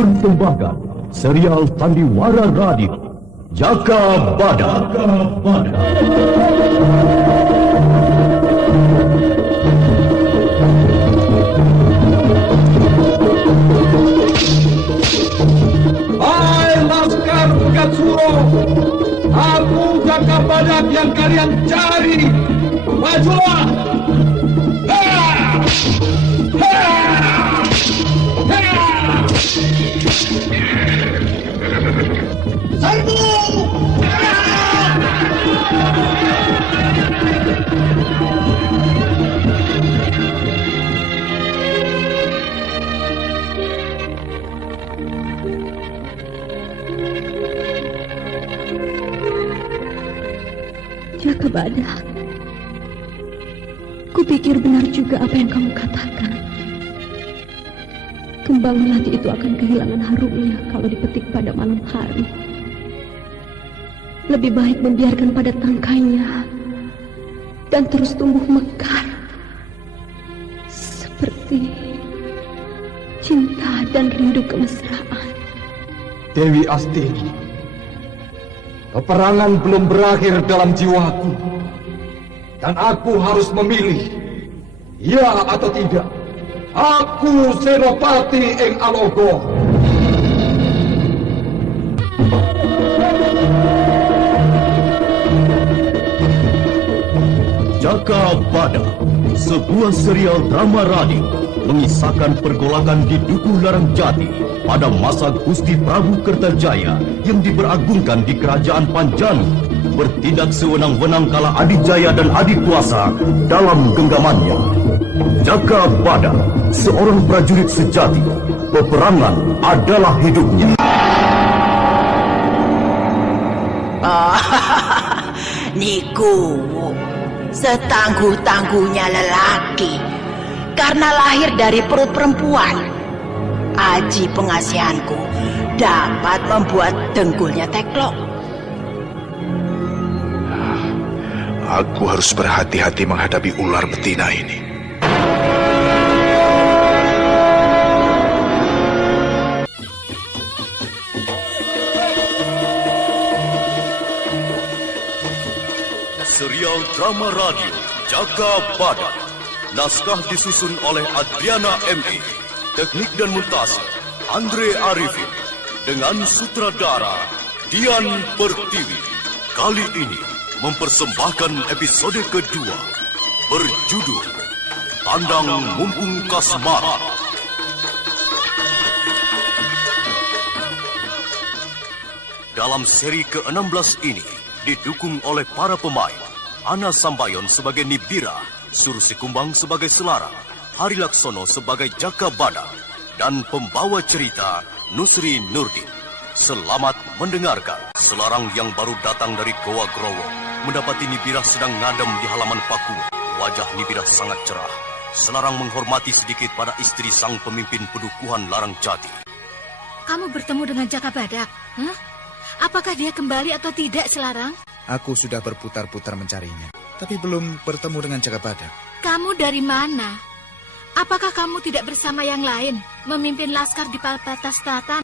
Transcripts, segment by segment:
mempersembahkan serial Sandiwara Radio Jaka Badak. Hai Laskar Pegat Suro, aku Jaka Badak yang kalian cari. Majulah! Serbu! Jaka Badak, kupikir benar juga apa yang kamu katakan. Kembang melati itu akan kehilangan harumnya kalau dipetik pada malam hari. Lebih baik membiarkan pada tangkainya dan terus tumbuh mekar seperti cinta dan rindu kemesraan. Dewi Astini, peperangan belum berakhir dalam jiwaku, dan aku harus memilih, ya atau tidak. Aku Senopati ing Alogo. Jaka Badak, sebuah serial drama radio mengisahkan pergolakan di Dukuh Larang Jati pada masa Gusti Prabu Kertajaya yang diberagungkan di Kerajaan Panjanu, bertindak sewenang-wenang kala Adijaya dan Adikuasa dalam genggamannya. Jaka Badak, seorang prajurit sejati, peperangan adalah hidupnya. Niku, setangguh-tangguhnya lelaki, karena lahir dari perut perempuan. Aji pengasihanku dapat membuat dengkulnya teklok. Aku harus berhati-hati menghadapi ular betina ini. Serial drama radio Jaka Badak. Naskah disusun oleh Adriana M.E. Teknik dan montase Andre Arifin. Dengan sutradara Dian Pertiwi. Kali ini mempersembahkan episode kedua berjudul Tandang Mumpung Kasmara. Dalam seri ke-16 ini didukung oleh para pemain Ana Sambayon sebagai Nibira, Sursi Kumbang sebagai Selarang, Hari Laksono sebagai Jaka Badak, dan pembawa cerita Nusri Nurdin. Selamat mendengarkan. Selarang yang baru datang dari Goa Growo mendapati Nibira sedang ngadem di halaman paku. Wajah Nibira sangat cerah. Selarang menghormati sedikit pada istri sang pemimpin pedukuhan Larang Jati. Kamu bertemu dengan Jaka Badak? Apakah dia kembali atau tidak, Selarang? Aku sudah berputar-putar mencarinya, tapi belum bertemu dengan Jaka Badak. Kamu dari mana? Apakah kamu tidak bersama yang lain, memimpin laskar di batas selatan?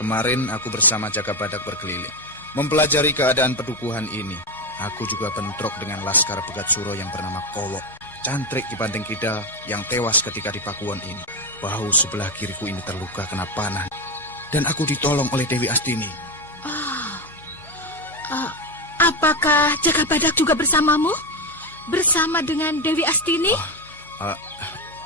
Kemarin aku bersama Jaka Badak berkeliling, mempelajari keadaan pedukuhan ini. Aku juga bentrok dengan laskar Pegat Suro yang bernama Kowo, Cantrik di Banteng Kidal yang tewas ketika di pakuan ini. Bahu sebelah kiriku ini terluka kena panah, dan aku ditolong oleh Dewi Astini. Apakah Jaka Badak juga bersamamu? Bersama dengan Dewi Astini?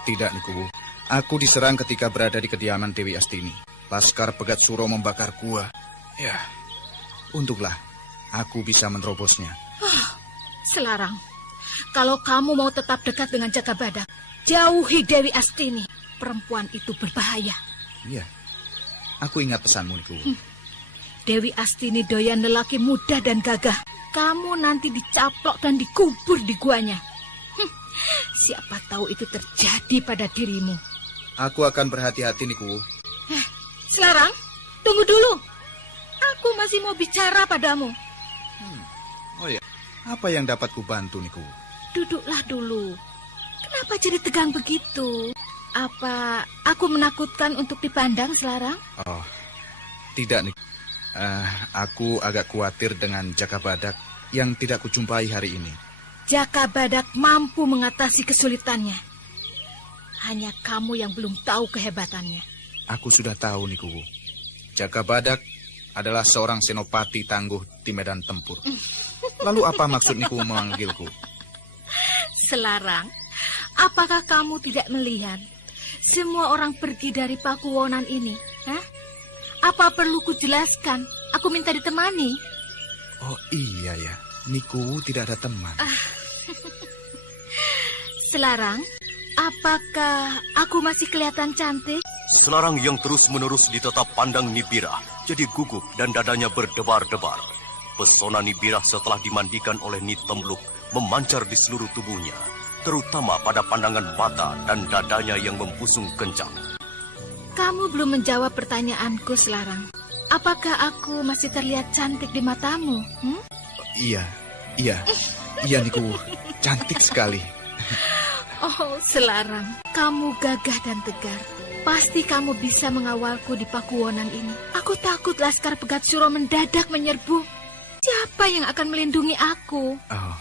Tidak, Niku. Aku diserang ketika berada di kediaman Dewi Astini. Laskar Pegat Suro membakar gua. Ya, untunglah aku bisa menerobosnya. Selarang, kalau kamu mau tetap dekat dengan Jaka Badak, jauhi Dewi Astini. Perempuan itu berbahaya. Iya, aku ingat pesanmu, Niku. Dewi Astini doyan lelaki muda dan gagah. Kamu nanti dicaplok dan dikubur di guanya. Siapa tahu itu terjadi pada dirimu. Aku akan berhati-hati, Niku. Selarang, tunggu dulu. Aku masih mau bicara padamu. Oh ya, apa yang dapat kubantu, Niku? Duduklah dulu. Kenapa jadi tegang begitu? Apa aku menakutkan untuk dipandang, Selarang? Oh, tidak, Niku. Aku agak khawatir dengan Jaka Badak yang tidak kujumpai hari ini. Jaka Badak mampu mengatasi kesulitannya. Hanya kamu yang belum tahu kehebatannya. Aku sudah tahu, Niku. Jaka Badak adalah seorang senopati tangguh di medan tempur. Lalu apa maksud Niku memanggilku? Selarang, apakah kamu tidak melihat semua orang pergi dari Pakuwonan ini? Hah? Apa perlu kujelaskan? Aku minta ditemani. Oh iya ya, Niku tidak ada teman. Selarang, apakah aku masih kelihatan cantik? Selarang yang terus-menerus ditetap pandang Nibira jadi gugup dan dadanya berdebar-debar. Pesona Nibira setelah dimandikan oleh Ni Temluk memancar di seluruh tubuhnya, terutama pada pandangan mata dan dadanya yang membusung kencang. Kamu belum menjawab pertanyaanku, Selarang. Apakah aku masih terlihat cantik di matamu? Iya, Niku, cantik sekali. Oh, Selarang, kamu gagah dan tegar. Pasti kamu bisa mengawalku di Pakuwonan ini. Aku takut Laskar Pegat Suro mendadak menyerbu. Siapa yang akan melindungi aku? Oh,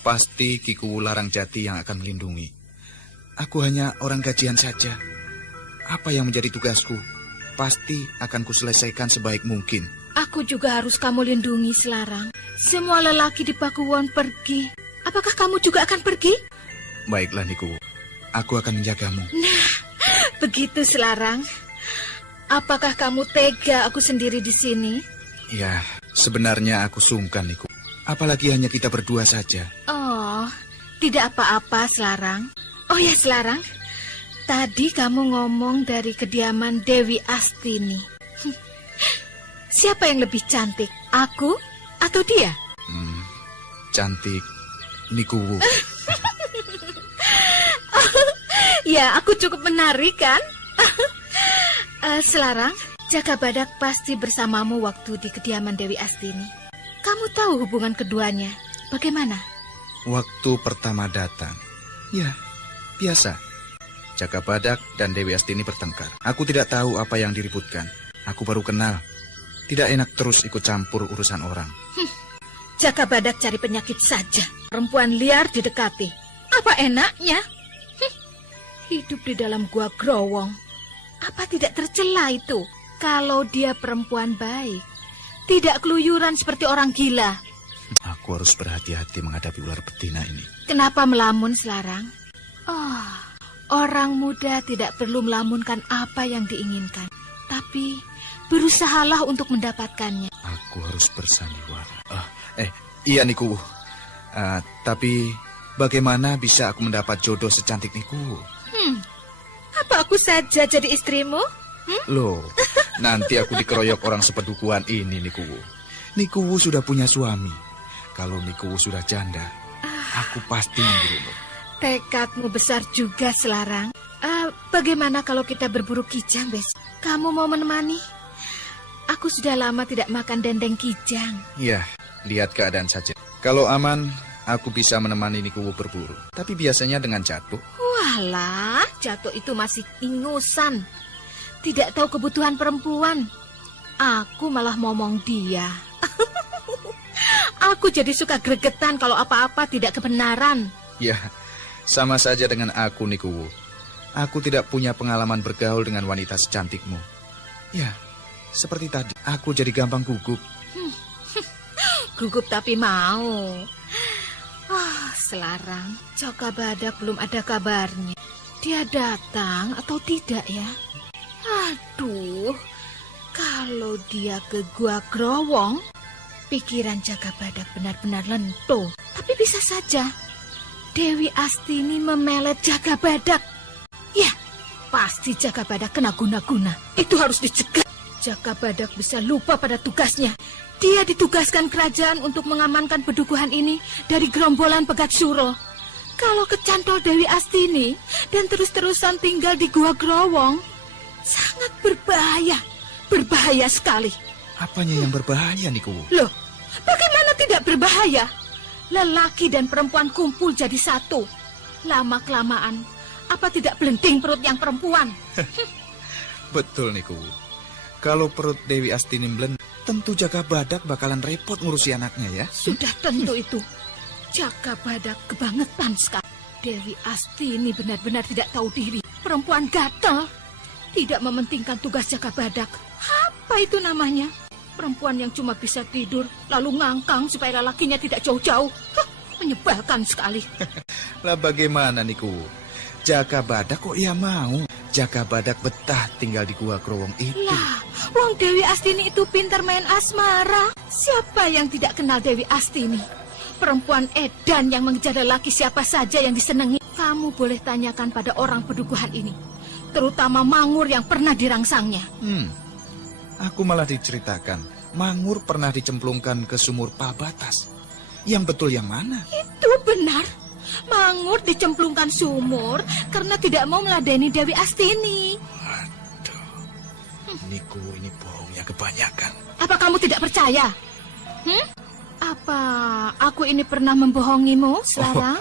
pasti Kiku Larang Jati yang akan melindungi. Aku hanya orang gajian saja. Apa yang menjadi tugasku, pasti akan kuselesaikan sebaik mungkin. Aku juga harus kamu lindungi, Selarang. Semua lelaki di Pakuwon pergi. Apakah kamu juga akan pergi? Baiklah, Niku. Aku akan menjagamu. Nah, begitu, Selarang. Apakah kamu tega aku sendiri di sini? Ya, sebenarnya aku sungkan, Niku. Apalagi hanya kita berdua saja. Oh, tidak apa-apa, Selarang. Oh ya, Selarang. Tadi kamu ngomong dari kediaman Dewi Astini. Siapa yang lebih cantik? Aku atau dia? Cantik, Niku. Ya, aku cukup menarik kan? Selarang, Jaka Badak pasti bersamamu waktu di kediaman Dewi Astini. Kamu tahu hubungan keduanya? Bagaimana? Waktu pertama datang, ya, biasa. Jaka Badak dan Dewi Astini bertengkar. Aku tidak tahu apa yang diributkan. Aku baru kenal. Tidak enak terus ikut campur urusan orang. Jaka Badak cari penyakit saja. Perempuan liar didekati. Apa enaknya? Hidup di dalam gua growong. Apa tidak tercela itu? Kalau dia perempuan baik, tidak keluyuran seperti orang gila. Aku harus berhati-hati menghadapi ular betina ini. Kenapa melamun, Selarang? Oh, orang muda tidak perlu melamunkan apa yang diinginkan, tapi berusahalah untuk mendapatkannya. Aku harus bersandiwara. Iya, Niku. Tapi bagaimana bisa aku mendapat jodoh secantik Niku? Apa aku saja jadi istrimu? Loh, nanti aku dikeroyok orang sepedukuhan ini, Niku. Niku sudah punya suami. Kalau Niku sudah janda, aku pasti memburumu. Tekadmu besar juga, Selarang. Bagaimana kalau kita berburu kijang, Bes? Kamu mau menemani? Aku sudah lama tidak makan dendeng kijang. Ya, lihat keadaan saja. Kalau aman, aku bisa menemani Niku berburu. Tapi biasanya dengan Jatuh. Walah, Jatuh itu masih ingusan. Tidak tahu kebutuhan perempuan. Aku malah ngomong dia. Aku jadi suka gregetan kalau apa-apa tidak kebenaran. Ya, sama saja dengan aku, Niku. Aku tidak punya pengalaman bergaul dengan wanita secantikmu. Ya, seperti tadi, aku jadi gampang gugup. Gugup tapi mau. Selarang, Jaka Badak belum ada kabarnya. Dia datang atau tidak ya? Aduh, kalau dia ke Gua Growong, pikiran Jaka Badak benar-benar lento. Tapi bisa saja Dewi Astini memelet Jaka Badak. Ya, pasti Jaka Badak kena guna-guna. Itu harus dicegah. Jaka Badak bisa lupa pada tugasnya. Dia ditugaskan kerajaan untuk mengamankan pedukuhan ini dari gerombolan Pegat Suro. Kalau kecantol Dewi Astini dan terus-terusan tinggal di Gua Growong, sangat berbahaya. Berbahaya sekali. Apanya yang berbahaya, Niku? Loh, bagaimana tidak berbahaya? Lelaki dan perempuan kumpul jadi satu. Lama-kelamaan Apa tidak belenting perut yang perempuan? Betul Niku. Kalau perut Dewi Astini melen, tentu Jaka Badak bakalan repot ngurusi anaknya ya. Sudah tentu itu. Jaka Badak kebangetan sekali. Dewi Astini benar-benar tidak tahu diri. Perempuan gatel. Tidak mementingkan tugas Jaka Badak. Apa itu namanya? Perempuan yang cuma bisa tidur lalu ngangkang supaya lelakinya tidak jauh-jauh. Menyebalkan sekali. Lah bagaimana Niku? Jaka Badak kok ia mau? Jaka Badak betah tinggal di Gua Growong itu. Lah, wong Dewi Astini itu pintar main asmara. Siapa yang tidak kenal Dewi Astini? Perempuan edan yang mengejar lelaki siapa saja yang disenangi. Kamu boleh tanyakan pada orang pedukuhan ini, terutama Mangur yang pernah dirangsangnya. Aku malah diceritakan, Mangur pernah dicemplungkan ke sumur Pabatas. Yang betul yang mana? Itu benar. Mangur dicemplungkan sumur karena tidak mau meladeni Dewi Astini. Waduh, Niku ini bohongnya kebanyakan. Apa kamu tidak percaya? Apa aku ini pernah membohongimu, Selarang?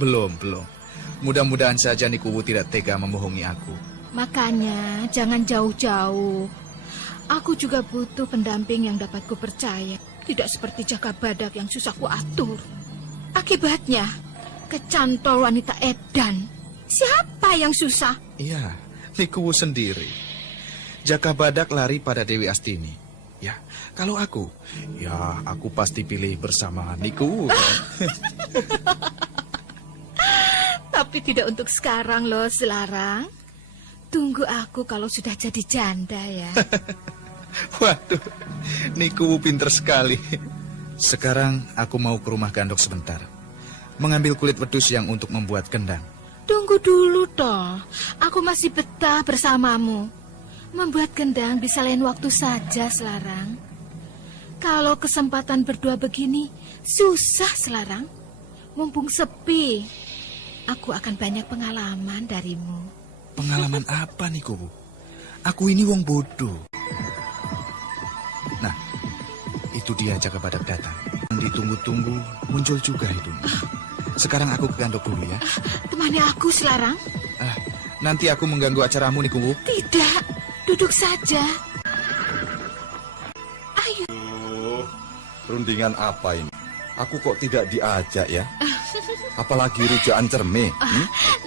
Belum. Mudah-mudahan saja Niku tidak tega membohongi aku. Makanya jangan jauh-jauh. Aku juga butuh pendamping yang dapat kupercaya. Tidak seperti Jaka Badak yang susah kuatur. Akibatnya, kecantol wanita edan. Siapa yang susah? Iya, Niku sendiri. Jaka Badak lari pada Dewi Astini. Ya, kalau aku pasti pilih bersama Niku. Tapi tidak untuk sekarang loh, Selarang. Tunggu aku kalau sudah jadi janda ya. Waduh, Niku pinter sekali. Sekarang aku mau ke rumah Gandok sebentar. Mengambil kulit wedus yang untuk membuat kendang. Tunggu dulu toh. Aku masih betah bersamamu. Membuat kendang bisa lain waktu saja, Selarang. Kalau kesempatan berdua begini, susah, Selarang. Mumpung sepi, aku akan banyak pengalaman darimu. Pengalaman apa, Niku? Aku ini wong bodoh. Nah, itu dia Jaka Badak datang. Ditunggu-tunggu, muncul juga hidungnya. Sekarang aku ke Gandok dulu ya. Temani aku, Selarang. Nanti aku mengganggu acaramu, Niku. Tidak, duduk saja. Ayo. Rundingan apa ini? Aku kok tidak diajak ya? Apalagi rujaan cerme.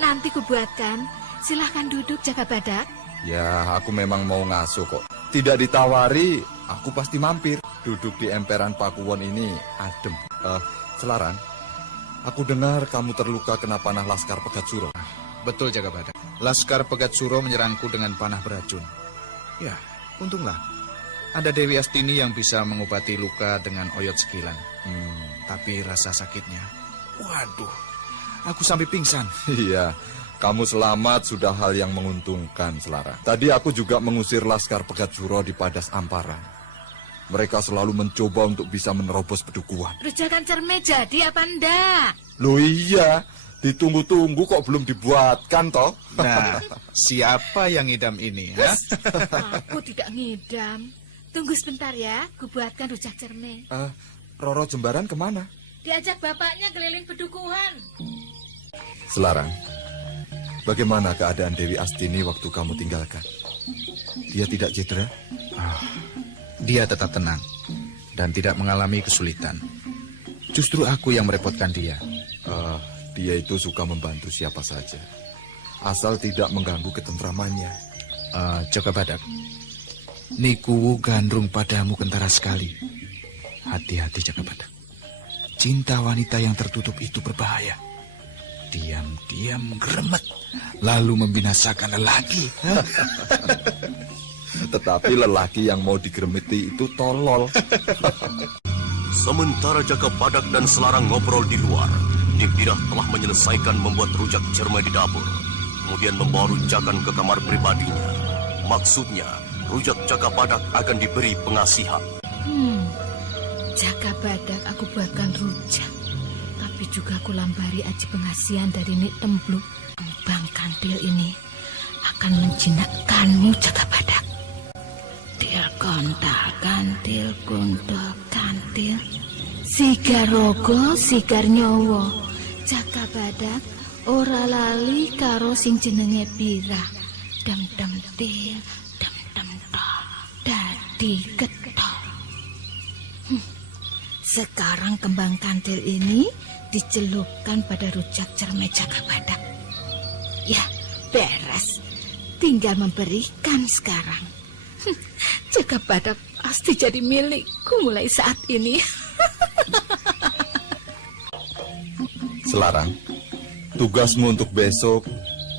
Nanti kubuatkan. Silahkan duduk, Jaka Badak. Ya, aku memang mau ngasuh kok. Tidak ditawari, aku pasti mampir. Duduk di emperan Pakuwon ini adem. Selarang, aku dengar kamu terluka kena panah Laskar Pegat Suro. Betul, Jaka Badak. Laskar Pegat Suro menyerangku dengan panah beracun. Ya, untunglah. Ada Dewi Astini yang bisa mengobati luka dengan oyot sekilan. Tapi rasa sakitnya, waduh, aku sampai pingsan. Iya, kamu selamat sudah hal yang menguntungkan, Selarang. Tadi aku juga mengusir Laskar Pegat Suro di Padas Ampara. Mereka selalu mencoba untuk bisa menerobos pedukuhan. Rujakan cerme jadi apa enggak? Loh iya, ditunggu-tunggu kok belum dibuatkan toh? Nah, siapa yang ngidam ini? Ha? Aku tidak ngidam. Tunggu sebentar ya, kubuatkan rujak cerme. Roro Jembaran kemana? Diajak bapaknya keliling pedukuhan. Selarang, bagaimana keadaan Dewi Astini waktu kamu tinggalkan? Dia tidak cedera? Dia tetap tenang dan tidak mengalami kesulitan. Justru aku yang merepotkan dia. Dia itu suka membantu siapa saja, asal tidak mengganggu ketentramannya. Jaka Badak, Niku gandrung padamu kentara sekali. Hati-hati, Jaka Badak. Cinta wanita yang tertutup itu berbahaya. Diam-diam geremet, lalu membinasakan lelaki. Tetapi lelaki yang mau digeremeti itu tolol. Sementara Jaka Badak dan Selarang ngobrol di luar, Nibirah telah menyelesaikan membuat rujak cerme di dapur. Kemudian membawa rujakan ke kamar pribadinya. Maksudnya, rujak Jaka Badak akan diberi pengasihan. Jaka Badak aku buatkan rujak. Tapi juga aku lambari aji pengasihan dari Nik Tembluk. Bang Kantil ini akan menjinakkanmu, Jaka Badak. Til kontal kantil kuntul kantil. Sigar rogo, sigar nyowo. Jaka Badak, ora lali karo sing jenenge Birah. Dem dem til, dem dem tok, dadi ketok. Sekarang kembang kantil ini dicelupkan pada rujak cerme Jagabadak. Ya, beres. Tinggal memberikan sekarang. Jagabadak pasti jadi milikku mulai saat ini. Selarang, tugasmu untuk besok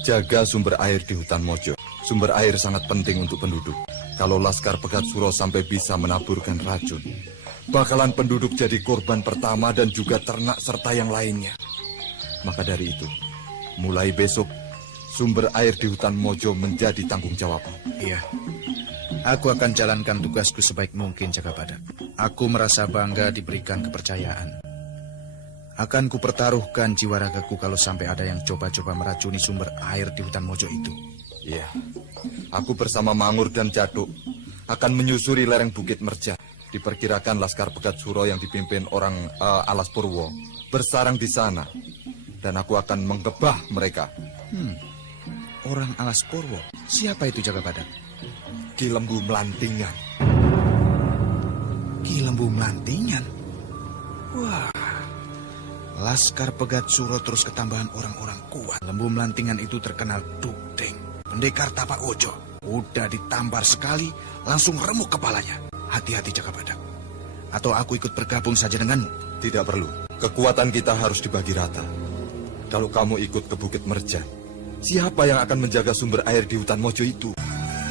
jaga sumber air di hutan Mojo. Sumber air sangat penting untuk penduduk. Kalau Laskar Pegat Suro sampai bisa menaburkan racun, bakalan penduduk jadi korban pertama dan juga ternak serta yang lainnya. Maka dari itu, mulai besok sumber air di hutan Mojo menjadi tanggung jawabmu. Iya. Aku akan jalankan tugasku sebaik mungkin, Jagabadak. Aku merasa bangga diberikan kepercayaan. Akan kupertaruhkan jiwa ragaku kalau sampai ada yang coba-coba meracuni sumber air di hutan Mojo itu. Iya. Aku bersama Mangur dan Jaduk akan menyusuri lereng Bukit Merja. Diperkirakan Laskar Pegat Suro yang dipimpin orang Alas Purwo bersarang di sana. Dan aku akan menggebah mereka. Orang Alas Purwo? Siapa itu, Jagabadak? Ki Lembu Melantingan. Ki Lembu Melantingan? Wah, Laskar Pegat Suro terus ketambahan orang-orang kuat. Lembu Melantingan itu terkenal Dukdeng, pendekar tapak ojo. Udah ditampar sekali, langsung remuk kepalanya. Hati-hati, Jagabadak. Atau aku ikut bergabung saja denganmu? Tidak perlu. Kekuatan kita harus dibagi rata. Kalau kamu ikut ke Bukit Merja, siapa yang akan menjaga sumber air di hutan Mojo itu?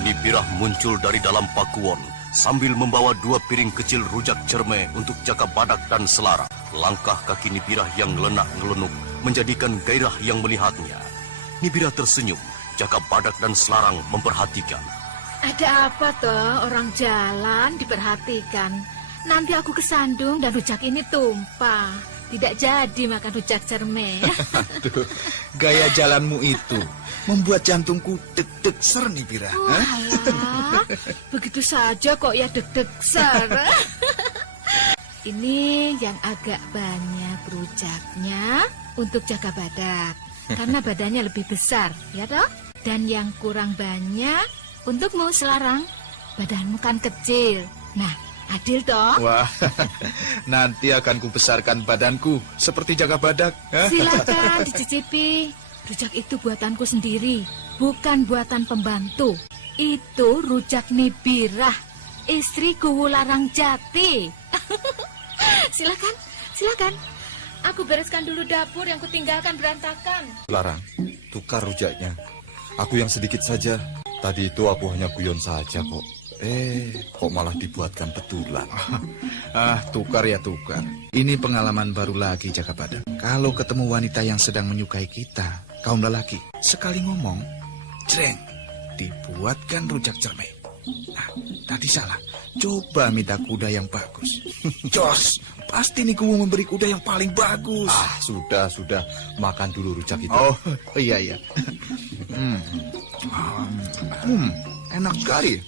Nibirah muncul dari dalam pakuwon sambil membawa 2 piring kecil rujak cerme untuk Jagabadak dan Selarang. Langkah kaki Nibirah yang ngelenak-ngelunuk menjadikan gairah yang melihatnya. Nibirah tersenyum, Jagabadak dan Selarang memperhatikan. Ada apa toh orang jalan diperhatikan? Nanti aku kesandung dan rujak ini tumpah. Tidak jadi makan rujak cerme. Aduh, gaya jalanmu itu membuat jantungku deg-deg ser, Nibirah. Walah, begitu saja kok ya deg-deg ser. Ini yang agak banyak rujaknya untuk Jagabadak. Karena badannya lebih besar, ya toh? Dan yang kurang banyak untukmu, Selarang. Badanmu kan kecil. Nah, adil toh? Wah, nanti akan kubesarkan badanku seperti Jagabadak. Silakan dicicipi. Rujak itu buatanku sendiri, bukan buatan pembantu. Itu rujak Nibirah, istri Kuwularang Jati. Silakan, silakan. Aku bereskan dulu dapur yang kutinggalkan berantakan. Larang, tukar rujaknya. Aku yang sedikit saja. Tadi itu aku hanya guyon saja kok. Kok malah dibuatkan betulan. Tukar ya tukar. Ini pengalaman baru lagi, Jagabadak. Kalau ketemu wanita yang sedang menyukai kita, kaum lelaki, sekali ngomong, jreng, dibuatkan rujak cerme. Nah, tadi salah. Coba minta kuda yang bagus. Jos, pasti nih kamu memberi kuda yang paling bagus. Sudah. Makan dulu rujak itu. Oh, iya. Enak sekali.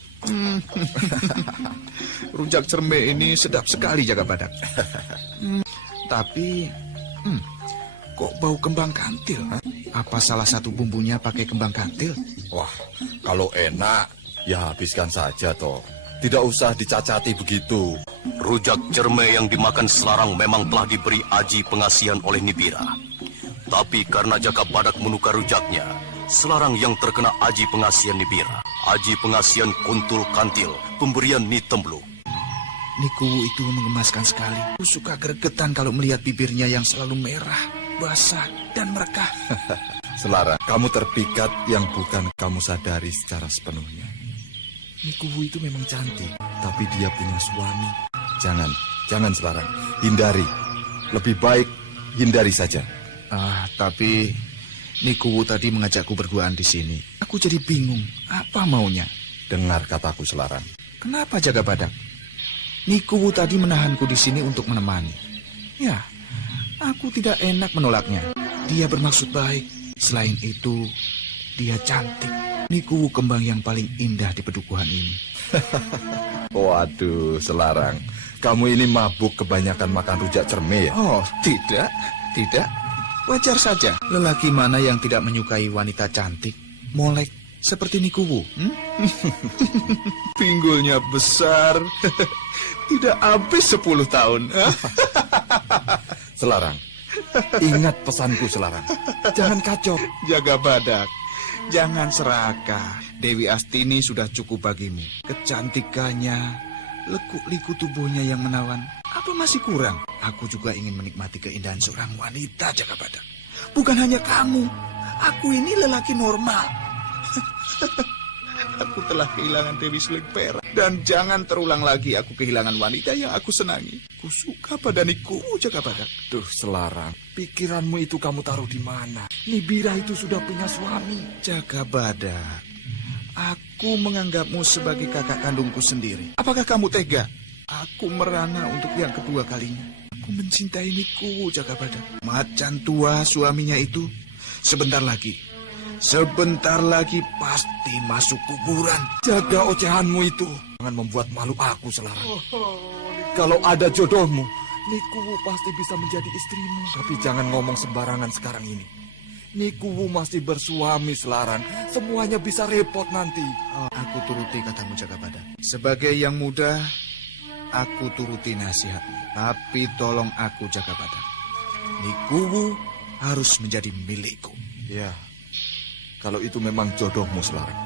Rujak cerme ini sedap sekali, Jagabadak. Tapi, kok bau kembang kantil? Apa salah satu bumbunya pakai kembang kantil? Wah, kalau enak, ya habiskan saja toh. Tidak usah dicacati begitu. Rujak cerme yang dimakan Selarang memang telah diberi aji pengasihan oleh Nibirah. Tapi karena Jagabadak menukar rujaknya, Selarang yang terkena aji pengasihan Nibirah. Aji pengasihan kuntul kantil, pemberian Ni Tembluk. Nikuwu itu mengemaskan sekali. Aku suka gregetan kalau melihat bibirnya yang selalu merah, basah, dan merekah. Selarang, kamu terpikat yang bukan kamu sadari secara sepenuhnya. Nikuwu itu memang cantik, tapi dia punya suami. Jangan Selarang, hindari. Lebih baik hindari saja. Tapi Nikuwu tadi mengajakku berduaan di sini. Aku jadi bingung, apa maunya? Dengar kataku, Selarang. Kenapa, Jagabadak? Nikuwu tadi menahanku di sini untuk menemani. Ya, aku tidak enak menolaknya. Dia bermaksud baik. Selain itu, dia cantik. Nikuwu kembang yang paling indah di pedukuhan ini. Waduh, Selarang. Kamu ini mabuk kebanyakan makan rujak cerme ya? Oh, tidak. Wajar saja. Lelaki mana yang tidak menyukai wanita cantik, molek, seperti Nikuwu? Pinggulnya besar, tidak habis 10 tahun. Selarang, ingat pesanku Selarang. Jangan kacau. Jaga badak, jangan serakah. Dewi Astini sudah cukup bagimu. Kecantikannya, lekuk-liku tubuhnya yang menawan. Apa masih kurang? Aku juga ingin menikmati keindahan seorang wanita, Jaga Badak. Bukan hanya kamu. Aku ini lelaki normal. Aku telah kehilangan Dewi Suling Perak. Dan jangan terulang lagi aku kehilangan wanita yang aku senangi. Ku suka pada Nikuwu, Jaga Badak. Duh Selarang, pikiranmu itu kamu taruh di mana? Nibira itu sudah punya suami. Jaga Badak, aku menganggapmu sebagai kakak kandungku sendiri. Apakah kamu tega? Aku merana untuk yang kedua kalinya. Aku mencintai Nikuwu, Jaga Badak. Macan tua suaminya itu sebentar lagi pasti masuk kuburan. Jaga ocehanmu itu. Jangan membuat malu aku Selarang. Kalau ada jodohmu, Nikuwu pasti bisa menjadi istrimu. Tapi jangan ngomong sembarangan sekarang ini. Nikuwu masih bersuami Selarang. Semuanya bisa repot nanti. Aku turuti katamu, Jaga Badak. Sebagai yang muda, aku turuti nasihatmu. Tapi tolong aku, Jaga Badak. Nikuwu harus menjadi milikku. Ya, kalau itu memang jodohmu Selarang.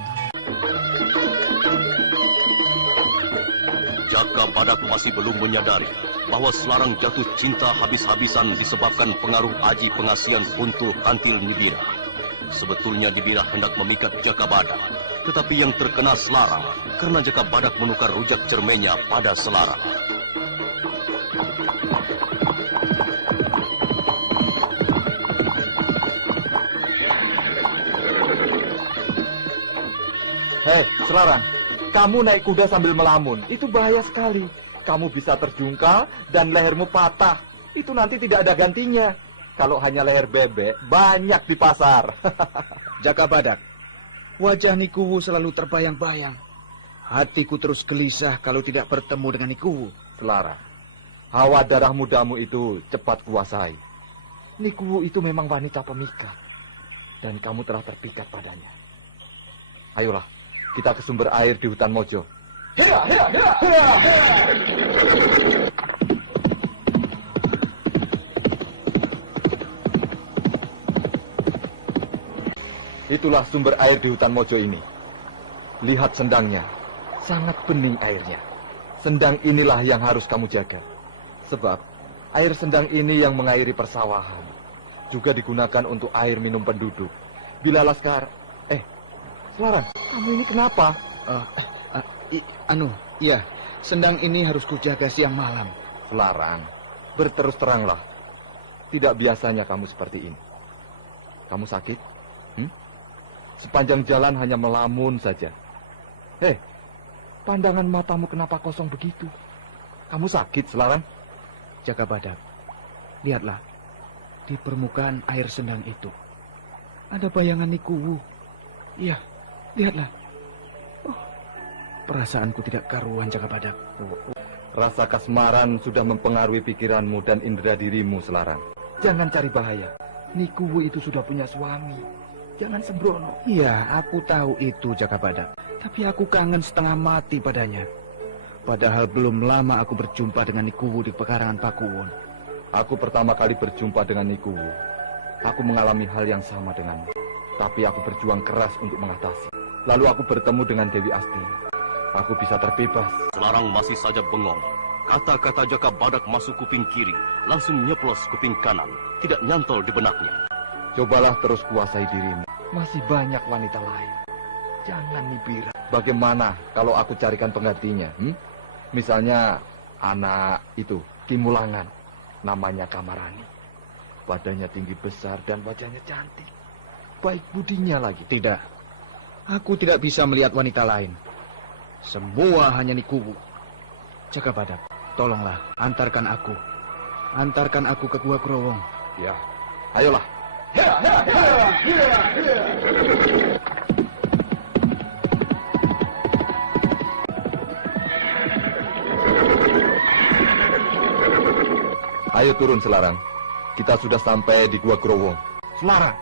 Jaka Badak masih belum menyadari bahwa Selarang jatuh cinta habis-habisan disebabkan pengaruh Aji Pengasian untuk Kantil Nibira. Sebetulnya Nibira hendak memikat Jaka Badak, tetapi yang terkena Selarang karena Jaka Badak menukar rujak cermennya pada Selarang. Hei, Selarang, kamu naik kuda sambil melamun. Itu bahaya sekali. Kamu bisa terjungkal dan lehermu patah. Itu nanti tidak ada gantinya. Kalau hanya leher bebek, banyak di pasar. Jaka Badak, wajah Nikuwu selalu terbayang-bayang. Hatiku terus gelisah kalau tidak bertemu dengan Nikuwu. Selarang, hawa darah mudamu itu cepat kuasai. Nikuwu itu memang wanita pemikat. Dan kamu telah terpikat padanya. Ayolah, kita ke sumber air di hutan Mojo. Hea, hea, hea, hea, hea. Itulah sumber air di hutan Mojo ini. Lihat sendangnya, sangat bening airnya. Sendang inilah yang harus kamu jaga. Sebab air sendang ini yang mengairi persawahan. Juga digunakan untuk air minum penduduk. Bila Laskar... Selarang, kamu ini kenapa? Iya, sendang ini harus kujaga siang malam. Selarang, berterus teranglah. Tidak biasanya kamu seperti ini. Kamu sakit? Sepanjang jalan hanya melamun saja. Pandangan matamu kenapa kosong begitu? Kamu sakit, Selarang? Jaka Badak, lihatlah. Di permukaan air sendang itu ada bayangan Nikuwu. Iya, lihatlah. Perasaanku tidak karuan, Jaka Badak. Rasa kasmaran sudah mempengaruhi pikiranmu dan indera dirimu, Selarang. Jangan cari bahaya. Nikuwu itu sudah punya suami. Jangan sembrono. Iya, aku tahu itu, Jaka Badak. Tapi aku kangen setengah mati padanya. Padahal belum lama aku berjumpa dengan Nikuwu di pekarangan Pakuwon. Aku pertama kali berjumpa dengan Nikuwu. Aku mengalami hal yang sama denganmu. Tapi aku berjuang keras untuk mengatasi. Lalu aku bertemu dengan Dewi Astini. Aku bisa terbebas. Selarang masih saja bengong. Kata-kata Jaka Badak masuk kuping kiri, langsung nyeplos kuping kanan. Tidak nyantol di benaknya. Cobalah terus kuasai dirimu. Masih banyak wanita lain. Jangan Nibira. Bagaimana kalau aku carikan penggantinya? Misalnya anak itu, Kimulangan. Namanya Kamarani. Badannya tinggi besar dan wajahnya cantik. Baik budinya lagi. Tidak. Aku tidak bisa melihat wanita lain. Semua hanya Nikuwu. Jaka Badak, tolonglah antarkan aku. Antarkan aku ke Gua Growong. Ya, ayolah. Ayo turun, Selarang. kita sudah sampai di Gua Growong. Selarang,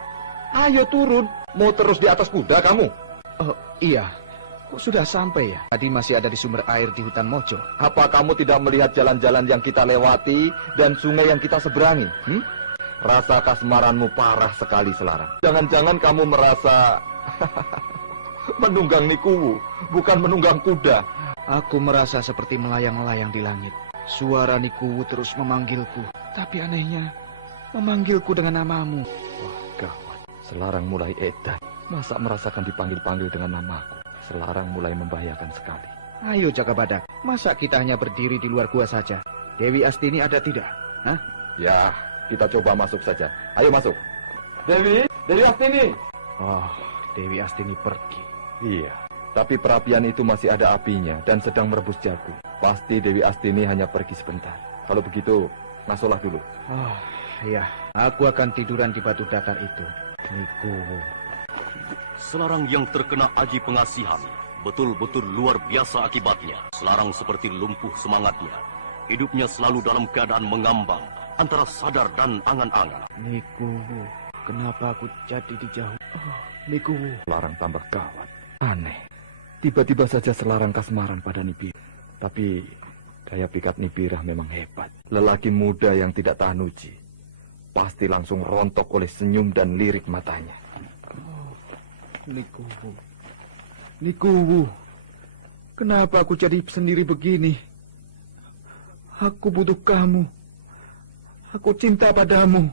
ayo turun. Mau terus di atas kuda kamu? Oh, iya. Kok sudah sampai ya? Tadi masih ada di sumber air di hutan Mojo. Apa kamu tidak melihat jalan-jalan yang kita lewati dan sungai yang kita seberangi? Rasa kasmaranmu parah sekali, Selarang. Jangan-jangan kamu merasa menunggang Nikuwu, bukan menunggang kuda. Aku merasa seperti melayang-layang di langit. Suara Nikuwu terus memanggilku. Tapi anehnya, memanggilku dengan namamu. Wah, gawat. Selarang mulai edan. Masa merasakan dipanggil-panggil dengan namaku? Selarang mulai membahayakan sekali. Ayo Jaka Badak, masa kita hanya berdiri di luar gua saja? Dewi Astini ada tidak? Hah? Ya, kita coba masuk saja. Ayo masuk. Dewi Astini. Oh, Dewi Astini pergi. Iya, tapi perapian itu masih ada apinya dan sedang merebus jagung. Pasti Dewi Astini hanya pergi sebentar. Kalau begitu, ngasuhlah dulu. Oh, iya. Aku akan tiduran di batu datar itu. Nikuwu. Selarang yang terkena aji pengasihan betul-betul luar biasa akibatnya. Selarang seperti lumpuh semangatnya. Hidupnya selalu dalam keadaan mengambang antara sadar dan angan-angan. Nikuwu, kenapa aku jadi dijauh? Oh, Nikuwu. Selarang tambah gawat. Aneh. Tiba-tiba saja Selarang kasmaran pada Nibirah. Tapi daya pikat Nibirah memang hebat. Lelaki muda yang tidak tahan uji. Pasti langsung rontok oleh senyum dan lirik matanya. Nikuwu. Nikuwu. Kenapa aku jadi sendiri begini? Aku butuh kamu. Aku cinta padamu.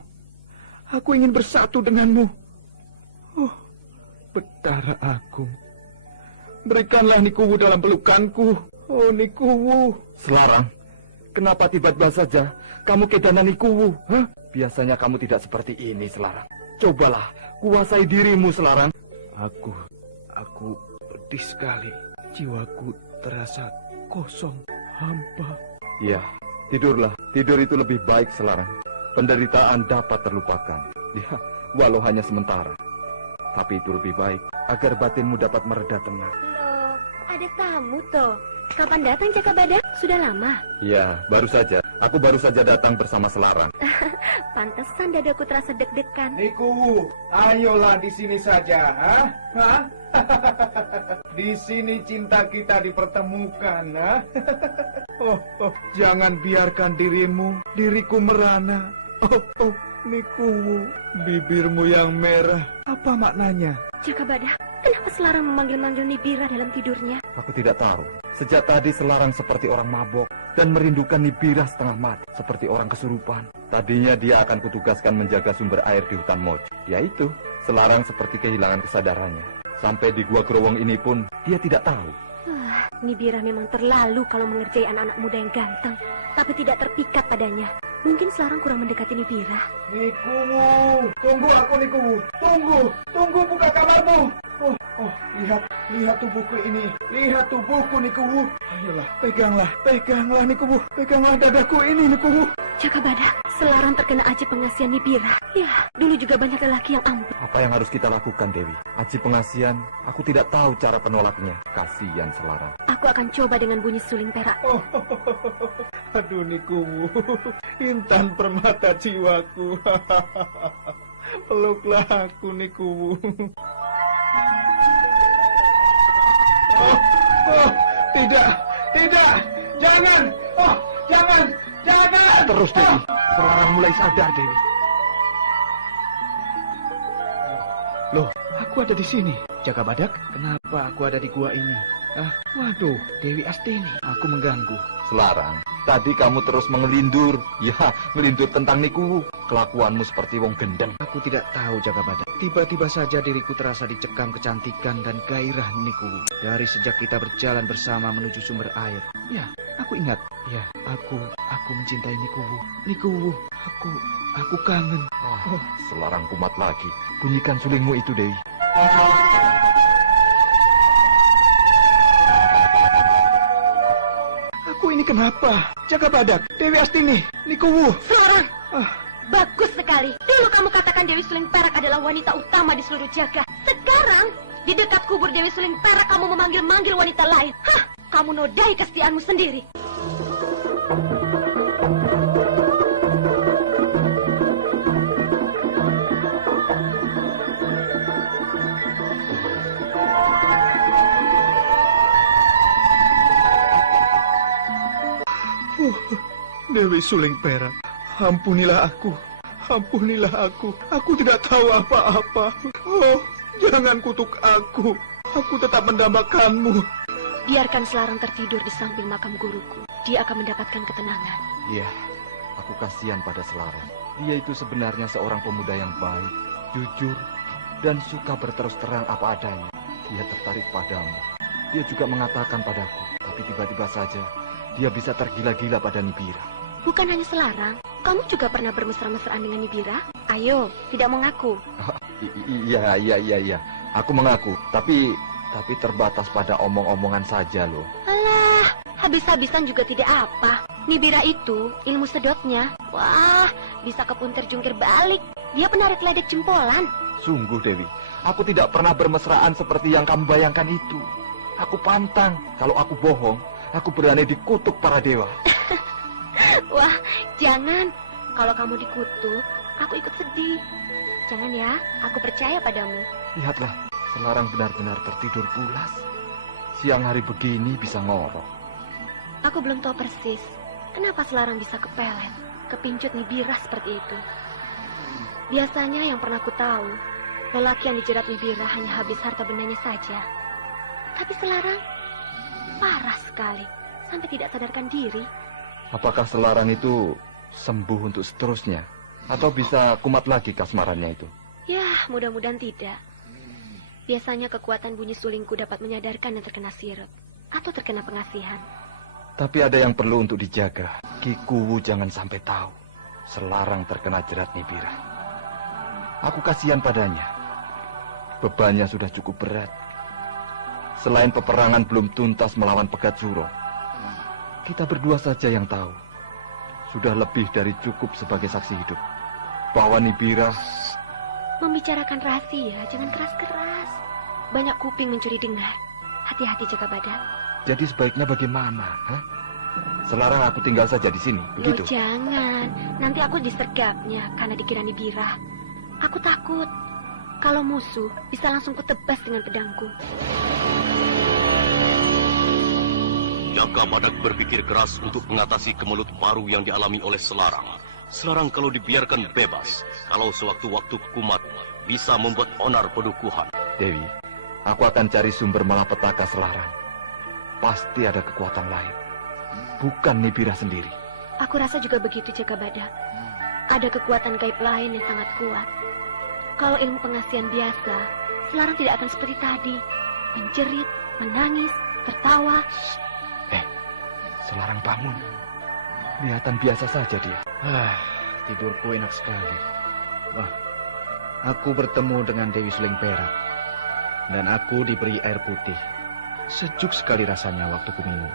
Aku ingin bersatu denganmu. Oh, Betara Agung. Berikanlah Nikuwu dalam pelukanku. Oh, Nikuwu. Selarang, kenapa tiba-tiba saja kamu kedanan Nikuwu? Hah? Biasanya kamu tidak seperti ini, Selarang. Cobalah, kuasai dirimu, Selarang. Aku pedih sekali. Jiwaku terasa kosong, hampa. Ya, tidurlah. Tidur itu lebih baik, Selarang. Penderitaan dapat terlupakan. Ya, walau hanya sementara. Tapi itu lebih baik, agar batinmu dapat mereda tenang. Loh, ada tamu toh. Kapan datang Jaka Badak? Sudah lama? Ya, baru saja. Aku baru saja datang bersama Selarang. Pantesan dadaku terasa deg-degan. Nikuwu, ayolah di sini saja, Hah? Di sini cinta kita dipertemukan, Oh, jangan biarkan diriku merana. Oh, Nikuwu, bibirmu yang merah. Apa maknanya? Jaka Badak, kenapa Selarang memanggil-manggil Nibirah dalam tidurnya? Aku tidak tahu. Sejak tadi Selarang seperti orang mabok dan merindukan Nibirah setengah mati, seperti orang kesurupan. Tadinya dia akan kutugaskan menjaga sumber air di hutan Mojo. Ya itu, Selarang seperti kehilangan kesadarannya. Sampai di Gua Growong ini pun dia tidak tahu. Nibirah memang terlalu kalau mengerjai anak-anak muda yang ganteng, tapi tidak terpikat padanya. Mungkin Selarang kurang mendekati Nibirah. Nikuwu, tunggu aku Nikuwu. Tunggu buka kamarmu. Oh, lihat tubuhku ini. Lihat tubuhku Nikuwu. Ayolah, peganglah Nikuwu. Peganglah dadaku ini Nikuwu. Jaka Badak, Selarang terkena aji pengasihan Nibirah. Ya, dulu juga banyak lelaki yang ampuh. Apa yang harus kita lakukan, Dewi? Aji pengasihan, aku tidak tahu cara penolaknya. Kasihan Selarang. Aku akan coba dengan bunyi suling perak. Oh, aduh Nikuwu, intan permata jiwaku. Peluklah aku Nikuwu. Oh, tidak, jangan. Oh, jangan. Terus Dewi, Selarang mulai sadar Dewi. Loh, aku ada di sini. Jaka Badak, kenapa aku ada di gua ini? Waduh, Dewi Astini, aku mengganggu. Selarang, tadi kamu terus mengelindur. Ya, ngelindur tentang Nikuwu. Kelakuanmu seperti wong gendeng. Aku tidak tahu Jaka Badak. Tiba-tiba saja diriku terasa dicekam kecantikan dan gairah Nikuwu. Dari sejak kita berjalan bersama menuju sumber air. Ya, aku ingat. Ya, aku mencintai Nikuwu. Nikuwu, aku kangen. Oh, Selarang kumat lagi. Bunyikan sulingmu itu, Dewi. Aku ini kenapa? Jaka Badak, Dewi Astini, Nikuwu. Selarang! Bagus sekali. Dulu kamu katakan Dewi Suling Perak adalah wanita utama di seluruh jagat. Sekarang, di dekat kubur Dewi Suling Perak kamu memanggil-manggil wanita lain. Kamu nodai kesetiaanmu sendiri. Dewi Suling Perak, ampunilah aku. Ampunilah aku. Aku tidak tahu apa-apa. Oh, jangan kutuk aku. Aku tetap mendambakanmu. Biarkan Selarang tertidur di samping makam guruku. Dia akan mendapatkan ketenangan. Iya, aku kasihan pada Selarang. Dia itu sebenarnya seorang pemuda yang baik, jujur, dan suka berterus terang apa adanya. Dia tertarik padamu. Dia juga mengatakan padaku, tapi tiba-tiba saja dia bisa tergila-gila pada Nibira. Bukan hanya Selarang, kamu juga pernah bermesra-mesraan dengan Nibira? Ayo, tidak mau ngaku. Iya. Aku mengaku, tapi terbatas pada omong-omongan saja loh. Alah, habis-habisan juga tidak apa. Nibira itu ilmu sedotnya. Wah, bisa kepuntir jungkir balik. Dia penarik ledek jempolan. Sungguh Dewi, aku tidak pernah bermesraan seperti yang kamu bayangkan itu. Aku pantang, kalau aku bohong, aku berani dikutuk para dewa. Wah, jangan. Kalau kamu dikutuk, aku ikut sedih. Jangan ya, aku percaya padamu. Lihatlah, Selarang benar-benar tertidur pulas. Siang hari begini bisa ngorok. Aku belum tahu persis kenapa Selarang bisa kepelet, kepincut Nibira seperti itu. Biasanya yang pernah ku tahu, lelaki yang dijerat Nibira hanya habis harta bendanya saja. Tapi Selarang parah sekali, sampai tidak sadarkan diri. Apakah Selarang itu sembuh untuk seterusnya? Atau bisa kumat lagi kasmarannya itu? Ya, mudah-mudahan tidak. Biasanya kekuatan bunyi sulingku dapat menyadarkan yang terkena sirep atau terkena pengasihan. Tapi ada yang perlu untuk dijaga. Ki Kuwu jangan sampai tahu Selarang terkena jerat Nibira. Aku kasihan padanya. Bebannya sudah cukup berat. Selain peperangan belum tuntas melawan Pegat Suro, kita berdua saja yang tahu. Sudah lebih dari cukup sebagai saksi hidup bahwa Nibira... Membicarakan rahasia, jangan keras-keras. Banyak kuping mencuri dengar. Hati-hati jaga badan. Jadi sebaiknya bagaimana? Hah? Selarang aku tinggal saja di sini, begitu? Loh, jangan. Nanti aku disergapnya karena dikira Nibira. Aku takut. Kalau musuh, bisa langsung kutebas dengan pedangku. Jaka Badak berpikir keras untuk mengatasi kemelut paru yang dialami oleh Selarang. Selarang kalau dibiarkan bebas, kalau sewaktu-waktu kumat, bisa membuat onar pedukuhan. Dewi, aku akan cari sumber malapetaka Selarang. Pasti ada kekuatan lain. Bukan Nibira sendiri. Aku rasa juga begitu, Jaka Badak. Ada kekuatan gaib lain yang sangat kuat. Kalau ilmu pengasihan biasa, Selarang tidak akan seperti tadi. Menjerit, menangis, tertawa. Selarang bangun. Kelihatan biasa saja dia. Tidurku enak sekali. Wah, aku bertemu dengan Dewi Suling Perak. Dan aku diberi air putih. Sejuk sekali rasanya waktu ku minum.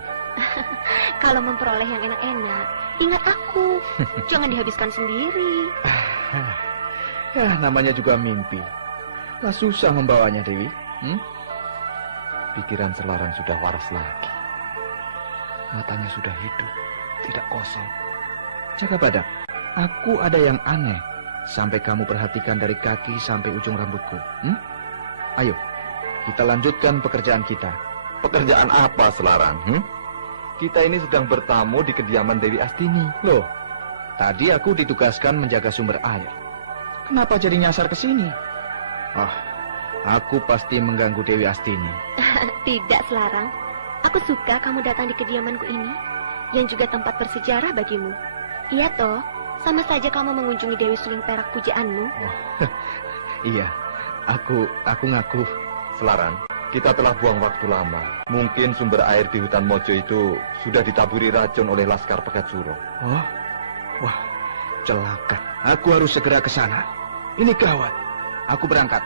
Kalau memperoleh yang enak-enak, ingat aku. Jangan dihabiskan sendiri. Ya, namanya juga mimpi. Lah susah membawanya, Dewi. Pikiran Selarang sudah waras lagi. Matanya sudah hidup, tidak kosong. Jaka Badak, aku ada yang aneh. Sampai kamu perhatikan dari kaki sampai ujung rambutku. Ayo, kita lanjutkan pekerjaan kita. Pekerjaan apa Selarang? Kita ini sedang bertamu di kediaman Dewi Astini. Loh, tadi aku ditugaskan menjaga sumber air. Kenapa jadi nyasar ke sini? Aku pasti mengganggu Dewi Astini. Tidak, Selarang. Aku suka kamu datang di kediamanku ini, yang juga tempat bersejarah bagimu. Iya toh, sama saja kamu mengunjungi Dewi Suling Perak pujaanmu. Iya, aku ngaku. Selarang, kita telah buang waktu lama. Mungkin sumber air di hutan Mojo itu sudah ditaburi racun oleh Laskar Pegat Suro. Wah, celaka. Aku harus segera ke sana. Ini gawat. Aku berangkat.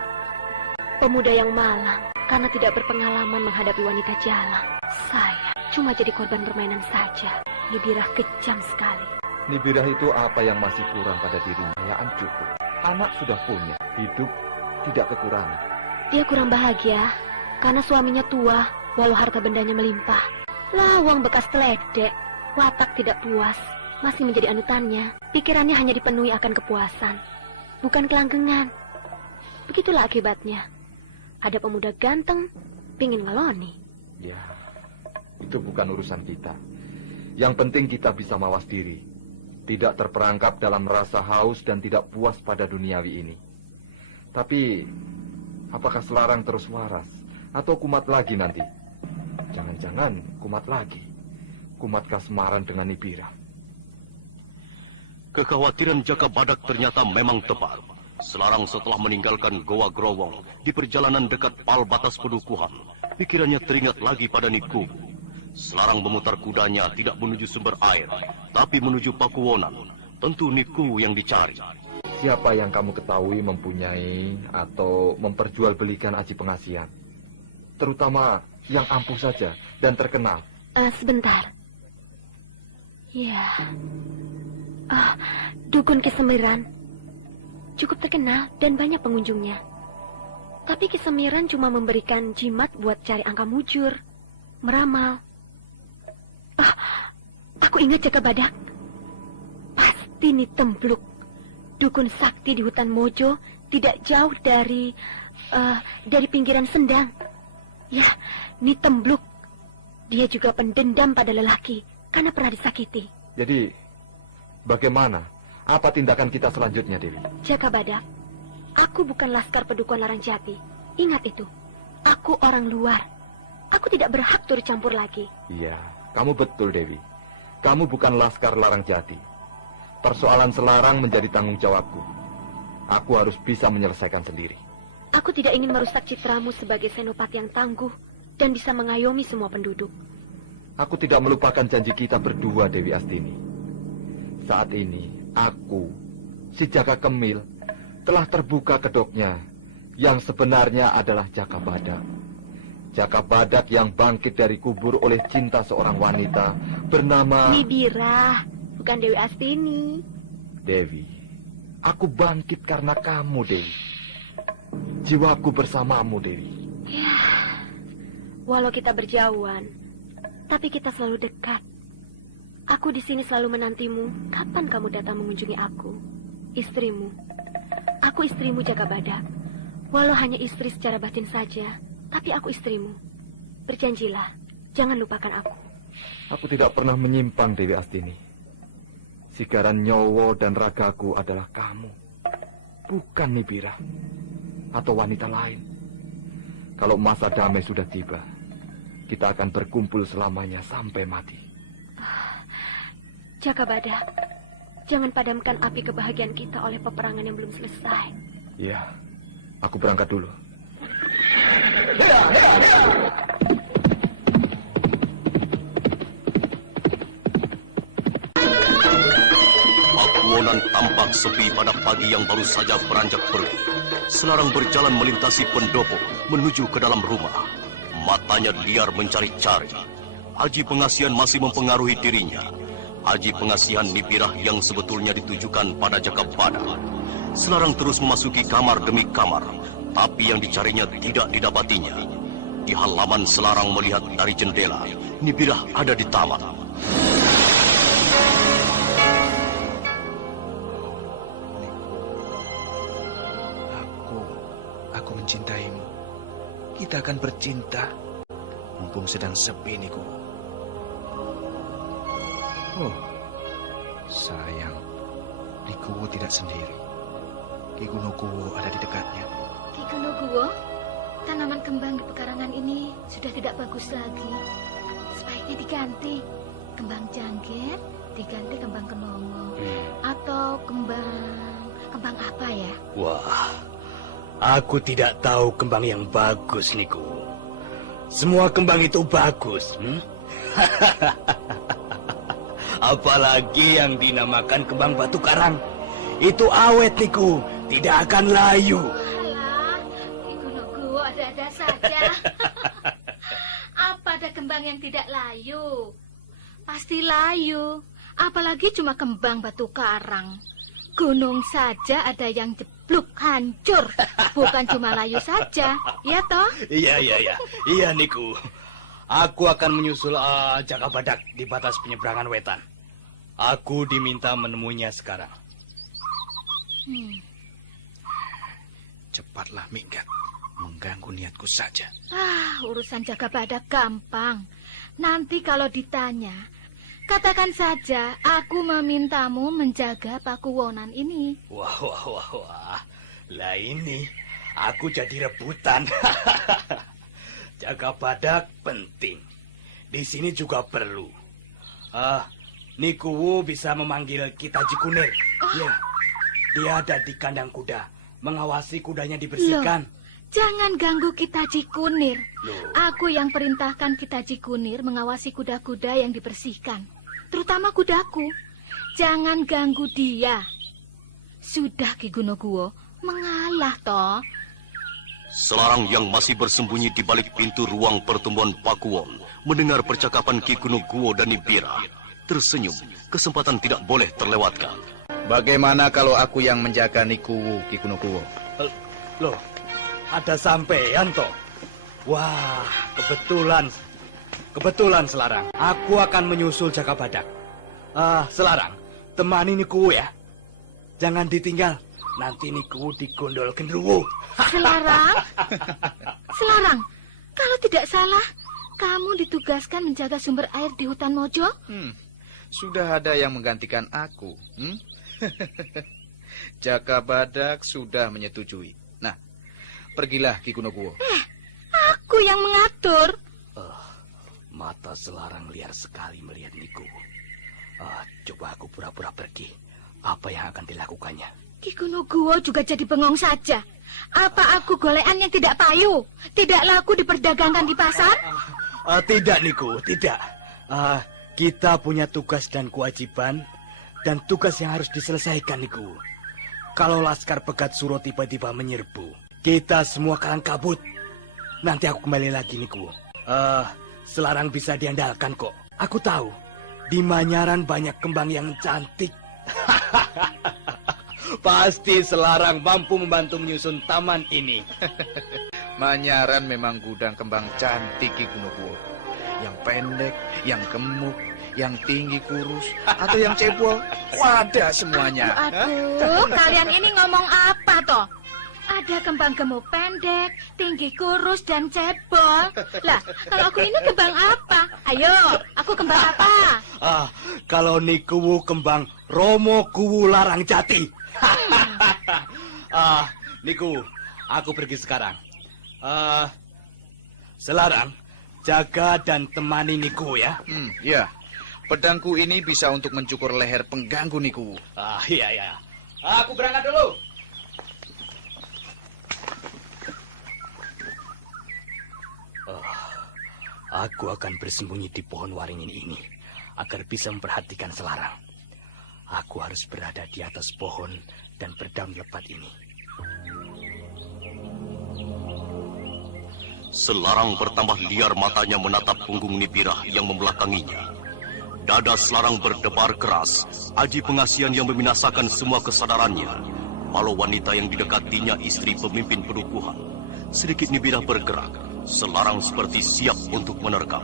Pemuda yang malang karena tidak berpengalaman menghadapi wanita jalang. Saya cuma jadi korban permainan saja. Nibira kejam sekali. Nibira itu apa yang masih kurang pada dirinya? Kekayaan cukup. Anak sudah punya. Hidup tidak kekurangan. Dia kurang bahagia karena suaminya tua walau harta bendanya melimpah. Lawang bekas teledek. Watak tidak puas. Masih menjadi anutannya. Pikirannya hanya dipenuhi akan kepuasan. Bukan kelanggengan. Begitulah akibatnya. Ada pemuda ganteng, pingin ngeloni. Ya, itu bukan urusan kita. Yang penting kita bisa mawas diri. tidak terperangkap dalam rasa haus dan tidak puas pada duniawi ini. Tapi, apakah Selarang terus waras atau kumat lagi nanti? Jangan-jangan kumat lagi. Kumat kasmaran dengan Nibira. Kekhawatiran Jaka Badak ternyata memang tepat. Selarang setelah meninggalkan Goa Growong di perjalanan dekat pal batas pedukuhan, pikirannya teringat lagi pada Niku. Selarang memutar kudanya tidak menuju sumber air, tapi menuju Pakuwonan. Tentu Niku yang dicari. Siapa yang kamu ketahui mempunyai atau memperjualbelikan aji pengasihan? Terutama yang ampuh saja dan terkenal. Sebentar. Ya. Dukun Kisemiran. Cukup terkenal dan banyak pengunjungnya. Tapi Kisemiran cuma memberikan jimat buat cari angka mujur, meramal. Aku ingat Jaka Badak. Pasti Ni Tembluk, dukun sakti di hutan Mojo, tidak jauh dari pinggiran Sendang. Ya, Ni Tembluk. Dia juga pendendam pada lelaki karena pernah disakiti. Jadi, bagaimana? Apa tindakan kita selanjutnya, Dewi? Jaka Badak, aku bukan laskar pedukuhan Larangjati. Ingat itu. Aku orang luar. Aku tidak berhak turut campur lagi. Iya, kamu betul, Dewi. Kamu bukan laskar Larangjati. Persoalan Selarang menjadi tanggung jawabku. Aku harus bisa menyelesaikan sendiri. Aku tidak ingin merusak citramu sebagai senopati yang tangguh dan bisa mengayomi semua penduduk. Aku tidak melupakan janji kita berdua, Dewi Astini. Saat ini, aku, si Jaka Kemil, telah terbuka kedoknya. Yang sebenarnya adalah Jaka Badak. Jaka Badak yang bangkit dari kubur oleh cinta seorang wanita bernama... Nibira, bukan Dewi Astini. Dewi, aku bangkit karena kamu, Dewi. Jiwaku bersamamu, Dewi. Ya, walau kita berjauhan, tapi kita selalu dekat. Aku di sini selalu menantimu. Kapan kamu datang mengunjungi aku? Istrimu. Aku istrimu, Jaka Badak. Walau hanya istri secara batin saja, tapi aku istrimu. Berjanjilah, jangan lupakan aku. Aku tidak pernah menyimpang, Dewi Astini. Sigaran nyowo dan ragaku adalah kamu, bukan Nibira atau wanita lain. Kalau masa damai sudah tiba, kita akan berkumpul selamanya sampai mati. Jaka Badak, jangan padamkan api kebahagiaan kita oleh peperangan yang belum selesai. Iya, aku berangkat dulu. Pakuwonan tampak sepi pada pagi yang baru saja beranjak pergi. Selarang berjalan melintasi pendopo menuju ke dalam rumah. Matanya liar mencari-cari. Aji pengasihan masih mempengaruhi dirinya. Aji pengasihan Nibirah yang sebetulnya ditujukan pada Jaka Badak. Selarang terus memasuki kamar demi kamar, tapi yang dicarinya tidak didapatinya. Di halaman Selarang melihat dari jendela, Nibirah ada di taman. Aku mencintaimu. Kita akan bercinta, mumpung sedang sepi, Niku. Oh, sayang, Niku tidak sendiri. Ki Gunokuwo ada di dekatnya. Ki Gunokuwo, tanaman kembang di pekarangan ini sudah tidak bagus lagi. Sebaiknya diganti. Kembang jangkir diganti kembang kenongo. Atau kembang apa ya? Wah, aku tidak tahu kembang yang bagus, Niku. Semua kembang itu bagus. Apalagi yang dinamakan kembang batu karang. Itu awet, Niku. Tidak akan layu. Alah, Ki Gunokuwo ada-ada saja. Apa ada kembang yang tidak layu? Pasti layu. Apalagi cuma kembang batu karang. Gunung saja ada yang jeblok hancur. Bukan cuma layu saja. Ya toh? Iya, Niku. Aku akan menyusul Jaka Badak di batas penyeberangan wetan. Aku diminta menemuinya sekarang. Cepatlah minggat, mengganggu niatku saja. Urusan Jaka Badak gampang. Nanti kalau ditanya, Katakan saja, aku memintamu menjaga Pakuwonan ini. Wah. Lah ini, aku jadi rebutan. Jaga badak penting. Di sini juga perlu. Nikuwu bisa memanggil kita Jikunir. Ya, dia ada di kandang kuda, mengawasi kudanya dibersihkan. Jangan ganggu Kitaji Kunir. Loh. Aku yang perintahkan Kitaji Kunir mengawasi kuda-kuda yang dibersihkan. Terutama kudaku. Jangan ganggu dia. Sudah Ki Gunoguwo, mengalah toh. Selarang yang masih bersembunyi di balik pintu ruang pertemuan Pakuwon mendengar percakapan Ki Gunoguwo dan Nibira. Tersenyum, kesempatan tidak boleh terlewatkan. Bagaimana kalau aku yang menjaga Nikuwu, Ki Gunoguwo? Loh, ada sampean toh? Wah, kebetulan Selarang. Aku akan menyusul Jaka Badak. Selarang, temani Nikuwu ya. Jangan ditinggal. Nanti Nikuwu digondol genderuwo. Selarang, kalau tidak salah, kamu ditugaskan menjaga sumber air di hutan Mojo? Sudah ada yang menggantikan aku. Jaka Badak sudah menyetujui. Nah, pergilah Ki Gunoguwo. Aku yang mengatur. Mata Selarang liar sekali melihat Nikuwu. Coba aku pura-pura pergi. Apa yang akan dilakukannya? Ki Gunoguwo juga jadi bengong saja. Apa aku golean yang tidak payu? Tidak laku diperdagangkan di pasar? Tidak, Nikuwu, tidak. Kita punya tugas dan kewajiban, dan tugas yang harus diselesaikan, Nikuwu. Kalau Laskar Pegat Suro tiba-tiba menyerbu, kita semua kalang kabut. Nanti aku kembali lagi, Nikuwu. Selarang bisa diandalkan kok. Aku tahu, di Manyaran banyak kembang yang cantik. Pasti Selarang mampu membantu menyusun taman ini. Manyaran memang gudang kembang cantik Ki Gunoguwo. Yang pendek, yang gemuk, yang tinggi kurus, atau yang cebol, ada semuanya. Aduh, kalian ini ngomong apa toh? Ada kembang gemuk pendek, tinggi kurus, dan cebol. Lah, kalau aku ini kembang apa? Ayo, aku kembang apa? Kalau Nikuwu kembang Romo Kuwu Larang Jati. Nikuwu, aku pergi sekarang. Selarang, jaga dan temani Nikuwu ya. Ya, pedangku ini bisa untuk mencukur leher pengganggu Nikuwu. Iya. Aku berangkat dulu. Aku akan bersembunyi di pohon waringin ini agar bisa memperhatikan Selarang. Aku harus berada di atas pohon dan berdaun lebat ini. Selarang bertambah liar matanya menatap punggung Nibira yang membelakanginya. Dada Selarang berdebar keras, aji pengasihan yang membinasakan semua kesadarannya. Walau wanita yang didekatinya istri pemimpin pedukuhan. Sedikit Nibira bergerak, Selarang seperti siap untuk menerkam.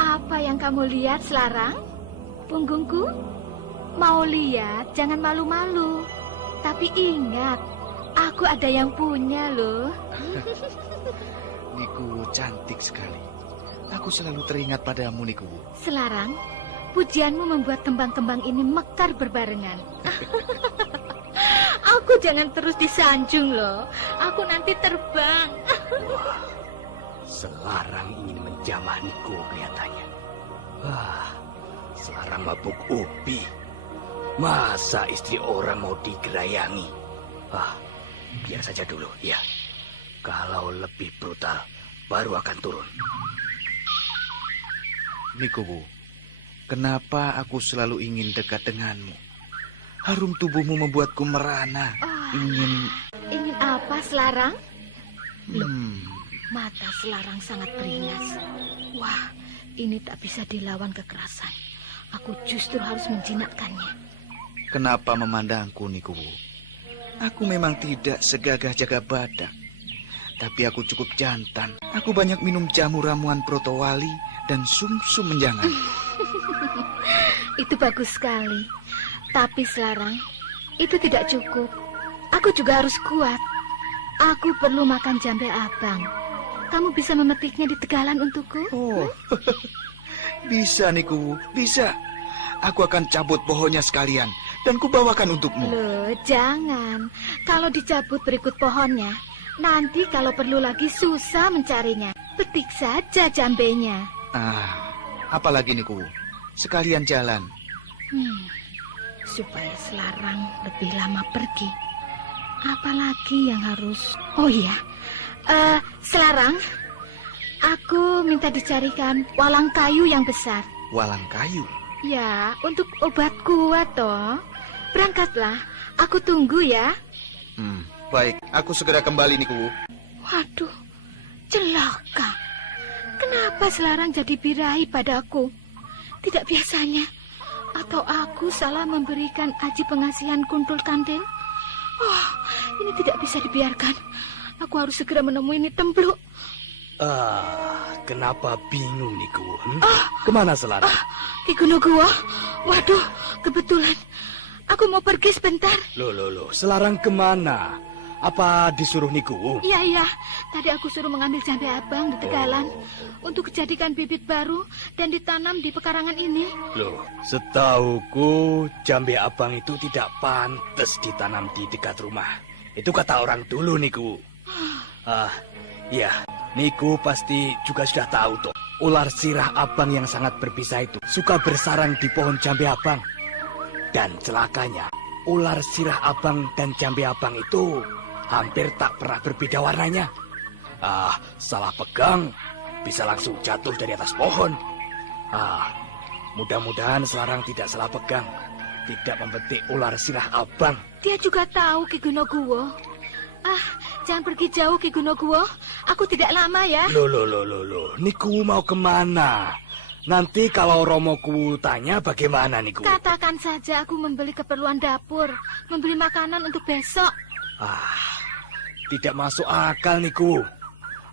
Apa yang kamu lihat, Selarang? Punggungku? Mau lihat, jangan malu-malu. Tapi ingat, aku ada yang punya loh. Nikuwu cantik sekali. Aku selalu teringat padamu, Nikuwu. Selarang, pujianmu membuat kembang-kembang ini mekar berbarengan. Aku jangan terus disanjung loh. Aku nanti terbang. Selarang ingin menjamah Nikuwu kelihatannya. Selarang mabuk ubi. Masa istri orang mau digerayangi? Biar saja dulu, ya. Kalau lebih brutal, baru akan turun. Nikuwu, kenapa aku selalu ingin dekat denganmu? Harum tubuhmu membuatku merana. Ingin apa, Selarang? Loh, mata Selarang sangat beringas. Wah, ini tak bisa dilawan kekerasan. Aku justru harus menjinakkannya. Kenapa memandangku, Nikuwu? Aku memang tidak segagah Jaga Badak. Tapi aku cukup jantan. Aku banyak minum jamu ramuan protowali dan sumsum menjangan. Itu bagus sekali. Tapi Selarang, itu tidak cukup. Aku juga harus kuat. Aku perlu makan jambe abang. Kamu bisa memetiknya di tegalan untukku? Bisa, Niku, bisa. Aku akan cabut pohonnya sekalian dan kubawakan untukmu. Loh, jangan. Kalau dicabut berikut pohonnya, nanti kalau perlu lagi susah mencarinya. Petik saja jambenya. Apalagi Niku, sekalian jalan. Supaya Selarang lebih lama pergi. Apalagi yang harus... Oh iya, Selarang, aku minta dicarikan walang kayu yang besar. Walang kayu? Ya, untuk obat kuat toh. Berangkatlah, aku tunggu ya. Baik, aku segera kembali Niku. Waduh, celaka. Kenapa Selarang jadi birahi padaku? Tidak biasanya. Atau aku salah memberikan aji pengasihan kuntul kandil? Oh, ini tidak bisa dibiarkan. Aku harus segera menemui ini Templuk. Kenapa bingung, Niku? Kemana Selarang? Ki Gunungguo. Waduh, kebetulan. Aku mau pergi sebentar. Loh, Selarang kemana? Apa disuruh Niku? Iya. Tadi aku suruh mengambil jambe abang di Tegalan untuk dijadikan bibit baru dan ditanam di pekarangan ini. Loh, setauku jambe abang itu tidak pantas ditanam di dekat rumah. Itu kata orang dulu, Niku. Iya, Niku pasti juga sudah tahu toh. Ular sirah abang yang sangat berbisa itu suka bersarang di pohon jambe abang. Dan celakanya, ular sirah abang dan jambe abang itu hampir tak pernah berbeda warnanya. Salah pegang, bisa langsung jatuh dari atas pohon. Mudah-mudahan Selarang tidak salah pegang, tidak mempetik ular sirah abang. Dia juga tahu Ki Gunungguo. Jangan pergi jauh Ki Gunungguo. Aku tidak lama ya. Loh, Niku mau kemana? Nanti kalau Romoku tanya bagaimana, Niku? Katakan saja aku membeli keperluan dapur, membeli makanan untuk besok. Tidak masuk akal, Niku.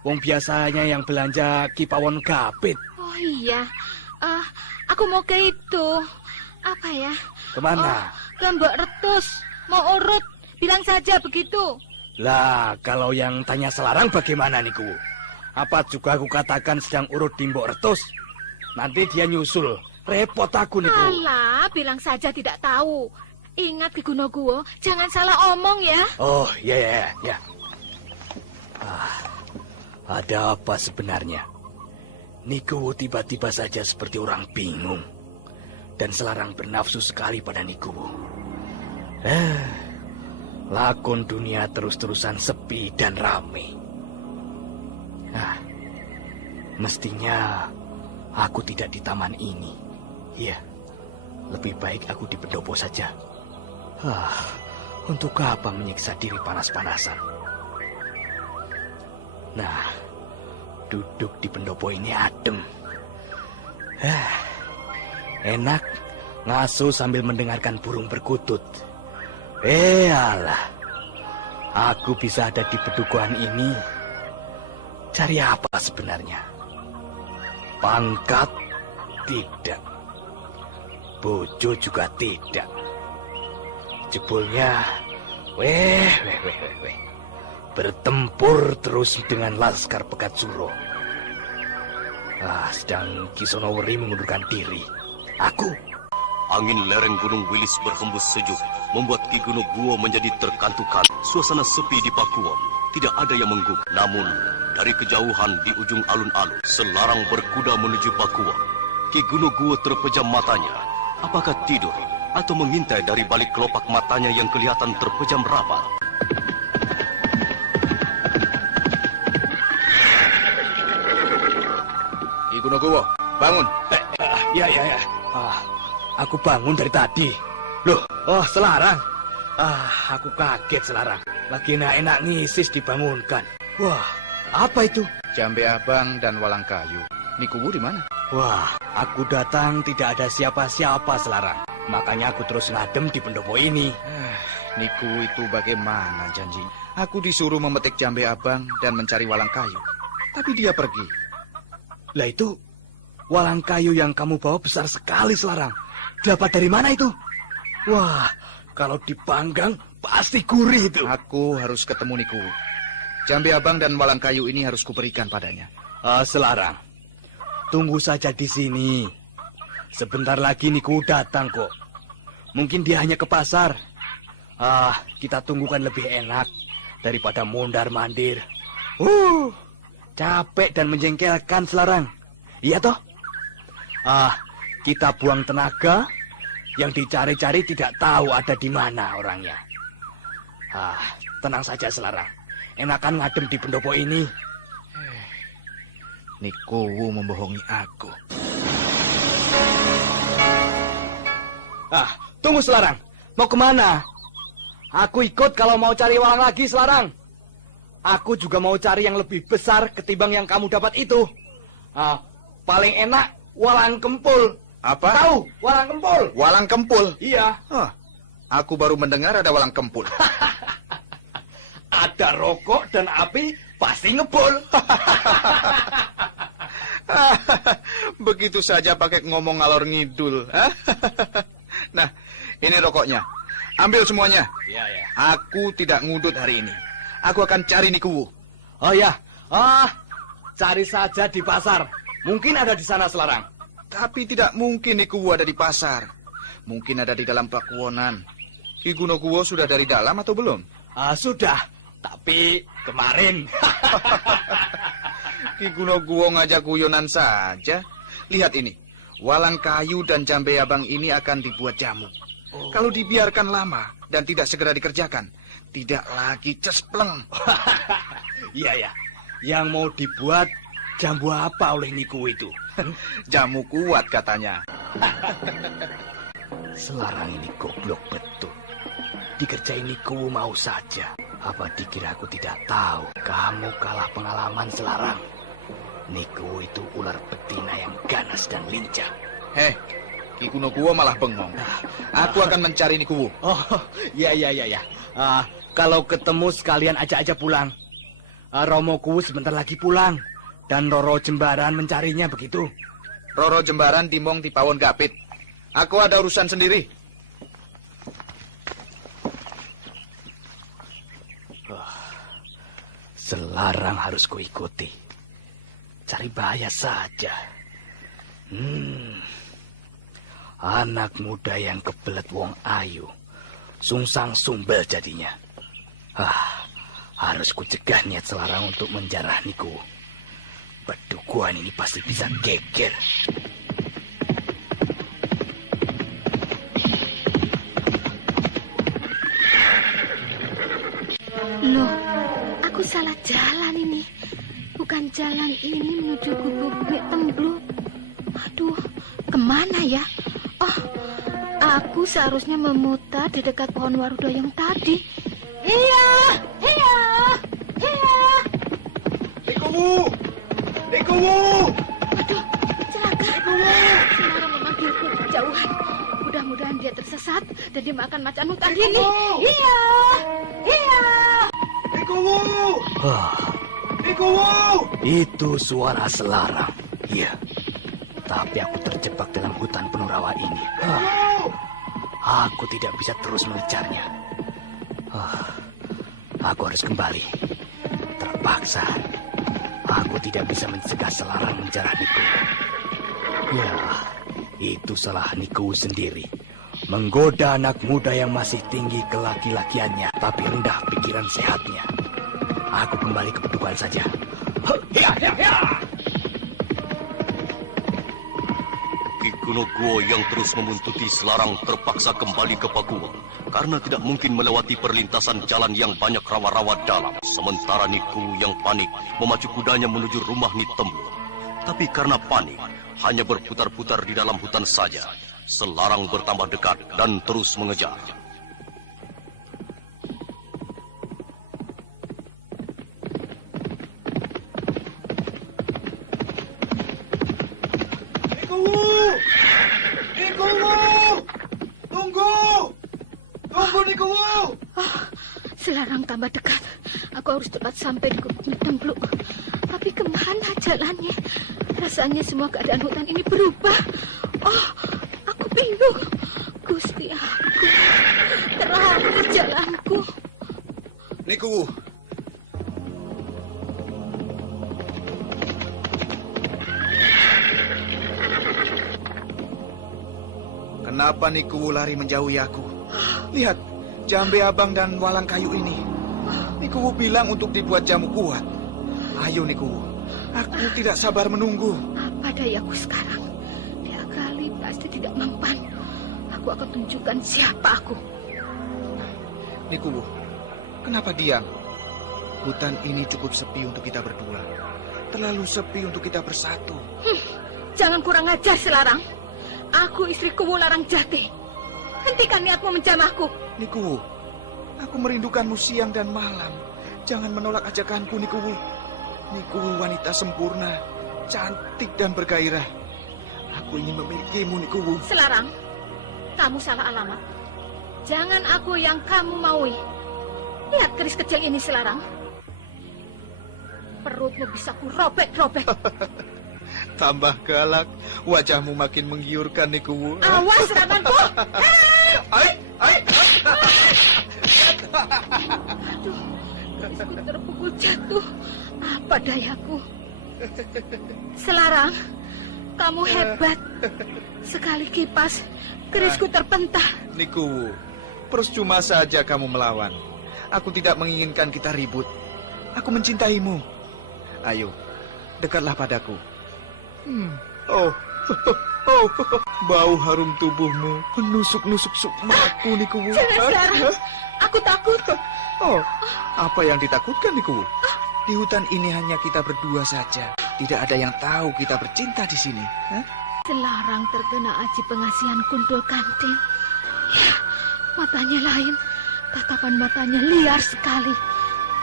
Wong biasanya yang belanja Ki Pawon Gapit. Oh iya, aku mau ke itu. Apa ya? Kemana? Ke Mbok Retus. Mau urut, bilang saja begitu. Lah, kalau yang tanya Selarang bagaimana, Niku? Apa juga aku katakan sedang urut di Mbok Retus? Nanti dia nyusul. Repot aku, Niku. Alah, bilang saja tidak tahu. Ingat Ki Gunungguo, jangan salah omong ya. Oh, ya. Ada apa sebenarnya? Niku tiba-tiba saja seperti orang bingung. Dan Selarang bernafsu sekali pada Niku. Lakon dunia terus-terusan sepi dan rame. Mestinya aku tidak di taman ini. Iya, lebih baik aku di pendopo saja. Untuk apa menyiksa diri panas-panasan? Nah, duduk di pendopo ini adem. Enak, ngasuh sambil mendengarkan burung berkutut. Alah, aku bisa ada di pedukuhan ini. Cari apa sebenarnya? Pangkat? Tidak. Bojo juga tidak. Jebulnya, bertempur terus dengan Laskar Pegat Suro. Sedang Ki Sonoweri mengundurkan diri. Aku. Angin lereng Gunung Wilis berhembus sejuk, membuat Ki Gunungguo menjadi terkantuk-kantuk. Suasana sepi di Pakuwon, tidak ada yang menggugah. Namun, dari kejauhan di ujung alun-alun, Selarang berkuda menuju Pakuwon. Ki Gunungguo terpejam matanya. Apakah tidur atau mengintai dari balik kelopak matanya yang kelihatan terpejam rapat? Ki Gunungguo, bangun. Ya. Aku bangun dari tadi. Loh, Selarang. Aku kaget, Selarang. Lagi enak-enak ngisis dibangunkan. Wah, apa itu? Jambe abang dan walang kayu. Niku di mana? Wah, aku datang tidak ada siapa-siapa, Selarang. Makanya aku terus ngadem di pendopo ini. Niku itu bagaimana janji? Aku disuruh memetik jambe abang dan mencari walang kayu. Tapi dia pergi. Lah itu, walang kayu yang kamu bawa besar sekali, Selarang. Dapat dari mana itu? Wah, kalau dipanggang pasti gurih itu. Aku harus ketemu Niku. Jambe abang dan walang kayu ini harus kuberikan padanya. Selarang, tunggu saja di sini. Sebentar lagi Niku datang kok. Mungkin dia hanya ke pasar. Kita tunggu kan lebih enak daripada mondar-mandir. Capek dan menjengkelkan Selarang. Iya toh? Kita buang tenaga, yang dicari-cari tidak tahu ada di mana orangnya. Tenang saja Selarang. Enakan ngadem di pendopo ini. Nikowo membohongi aku. Tunggu Selarang. Mau kemana? Aku ikut kalau mau cari walang lagi Selarang. Aku juga mau cari yang lebih besar ketimbang yang kamu dapat itu. Paling enak walang kempul. Apa? Tahu walang kempul? Walang kempul? Iya. Aku baru mendengar ada walang kempul. Ada rokok dan api pasti ngebul. Begitu saja pakai ngomong ngalor ngidul. Nah, ini rokoknya. Ambil semuanya. Iya. Aku tidak ngudut hari ini. Aku akan cari Nikuwu. Oh ya. Cari saja di pasar. Mungkin ada di sana Selarang. Tapi tidak mungkin Nikuwu ada di pasar. Mungkin ada di dalam pakuwonan. Ki Gunokuwo sudah dari dalam atau belum? Sudah. Tapi kemarin. Ki Gunokuwo ngajak guyonan saja. Lihat ini. Walang kayu dan jambe abang ini akan dibuat jamu. Kalau dibiarkan lama dan tidak segera dikerjakan, tidak lagi cespleng. Iya. Yang mau dibuat jambu apa oleh Niku itu? Jamu kuat katanya. Selarang ini goblok betul. Dikerjain Niku mau saja. Apa dikira aku tidak tahu? Kamu kalah pengalaman Selarang. Niku itu ular betina yang ganas dan lincah. Ki Gunokuwo malah bengong. Aku akan mencari Nikuwu. Iya. Kalau ketemu sekalian ajak aja pulang. Romo Kuwu sebentar lagi pulang. Dan Roro Jembaran mencarinya begitu. Roro Jembaran dimong di Pawon Gapit. Aku ada urusan sendiri. Selarang harus kuikuti. Cari bahaya saja. Anak muda yang kebelet wong ayu. Sungsang sumbel jadinya. Harus kucegah niat Selarang untuk menjarah Niku. Bedukuan ini pasti bisa geger. Loh, aku salah jalan ini. Bukan jalan ini menuju gubuk Bek Temblu. Aduh, kemana ya? Aku seharusnya memutar di dekat pohon warudo yang tadi. Iya. Nikuwu! Aduh, celaka. Selarang memanggilku kejauhan. Mudah-mudahan dia tersesat dan dia makan macan hutan ini. Iya. Nikuwu! Itu suara Selarang. Iya. Tapi aku terjebak dalam hutan penuh rawa ini. Aku tidak bisa terus mengejarnya. Aku harus kembali. Terpaksa. Aku tidak bisa mencegah Selarang menjarah Niku. Ya, itu salah Niku sendiri. Menggoda anak muda yang masih tinggi kelaki-lakiannya, tapi rendah pikiran sehatnya. Aku kembali ke Bedukuan saja. Ki Gunokuwo yang terus membuntuti Selarang terpaksa kembali ke Pakuwon karena tidak mungkin melewati perlintasan jalan yang banyak rawa-rawa dalam. Sementara Niku yang panik memacu kudanya menuju rumah Ni Temblun. Tapi karena panik, hanya berputar-putar di dalam hutan saja. Selarang bertambah dekat dan terus mengejar. Tunggu, Nikuwu! Selarang tambah dekat. Aku harus cepat sampai di gubuk Ni Temblun. Tapi kemana jalannya? Rasanya semua keadaan hutan ini berubah. Aku bingung. Gusti aku, terakhir jalanku. Nikuwu. Kenapa Niku lari menjauhi aku? Lihat, jambe abang dan walang kayu ini. Niku bilang untuk dibuat jamu kuat. Ayo Niku, aku tidak sabar menunggu. Apa dayaku sekarang? Dia kali pasti tidak mempan. Aku akan tunjukkan siapa aku. Niku, kenapa diam? Hutan ini cukup sepi untuk kita berdua. Terlalu sepi untuk kita bersatu. Jangan kurang ajar, Selarang. Aku istri Kuwu Larang Jati. Hentikan niatmu menjamahku. Niku, aku merindukanmu siang dan malam. Jangan menolak ajakanku, Niku. Niku wanita sempurna, cantik dan bergairah. Aku ingin memilikimu, Niku. Selarang, kamu salah alamat. Jangan aku yang kamu maui. Lihat keris kecil ini, Selarang. Perutmu bisa kurobek-robek. Tambah galak, wajahmu makin menggiurkan, Niku. Awas, seranganku! Aduh, kerisku terpukul jatuh. Apa dayaku? Selarang, kamu hebat. Sekali kipas, kerisku terpental. Niku, percuma saja kamu melawan. Aku tidak menginginkan kita ribut. Aku mencintaimu. Ayo, dekatlah padaku. Oh, bau harum tubuhmu menusuk-nusuk sukmaku, Niku. Jangan, Selarang. Aku takut. Oh, apa yang ditakutkan, Niku? Di hutan ini hanya kita berdua saja. Tidak ada yang tahu kita bercinta di sini. Selarang terkena aji pengasihan Kundul Kantin. Ya, matanya lain. Tatapan matanya liar sekali.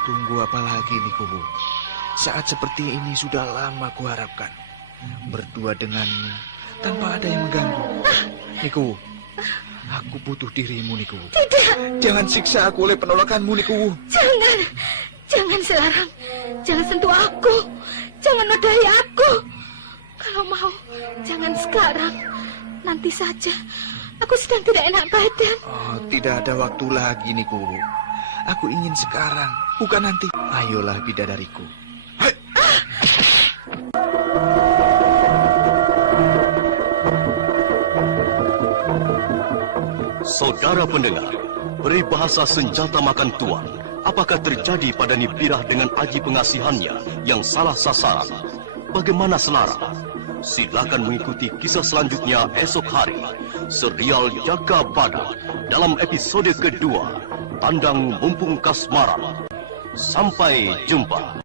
Tunggu apa lagi, Niku? Saat seperti ini sudah lama kuharapkan. Berdua denganmu tanpa ada yang mengganggu. Niku, aku butuh dirimu, Niku. Tidak. Jangan siksa aku oleh penolakanmu, Niku. Jangan. Jangan, Selarang. Jangan sentuh aku. Jangan nodai aku. Kalau mau, jangan sekarang. Nanti saja. Aku sedang tidak enak badan. Oh, tidak ada waktu lagi, Niku. Aku ingin sekarang, bukan nanti. Ayolah, bidadariku. Saudara pendengar, peribahasa senjata makan tuan, apakah terjadi pada Nibirah dengan aji pengasihannya yang salah sasaran? Bagaimana Selarang? Silakan mengikuti kisah selanjutnya esok hari. Serial Jaga Badak dalam episode kedua, Tandang Mumpung Kasmaran. Sampai jumpa.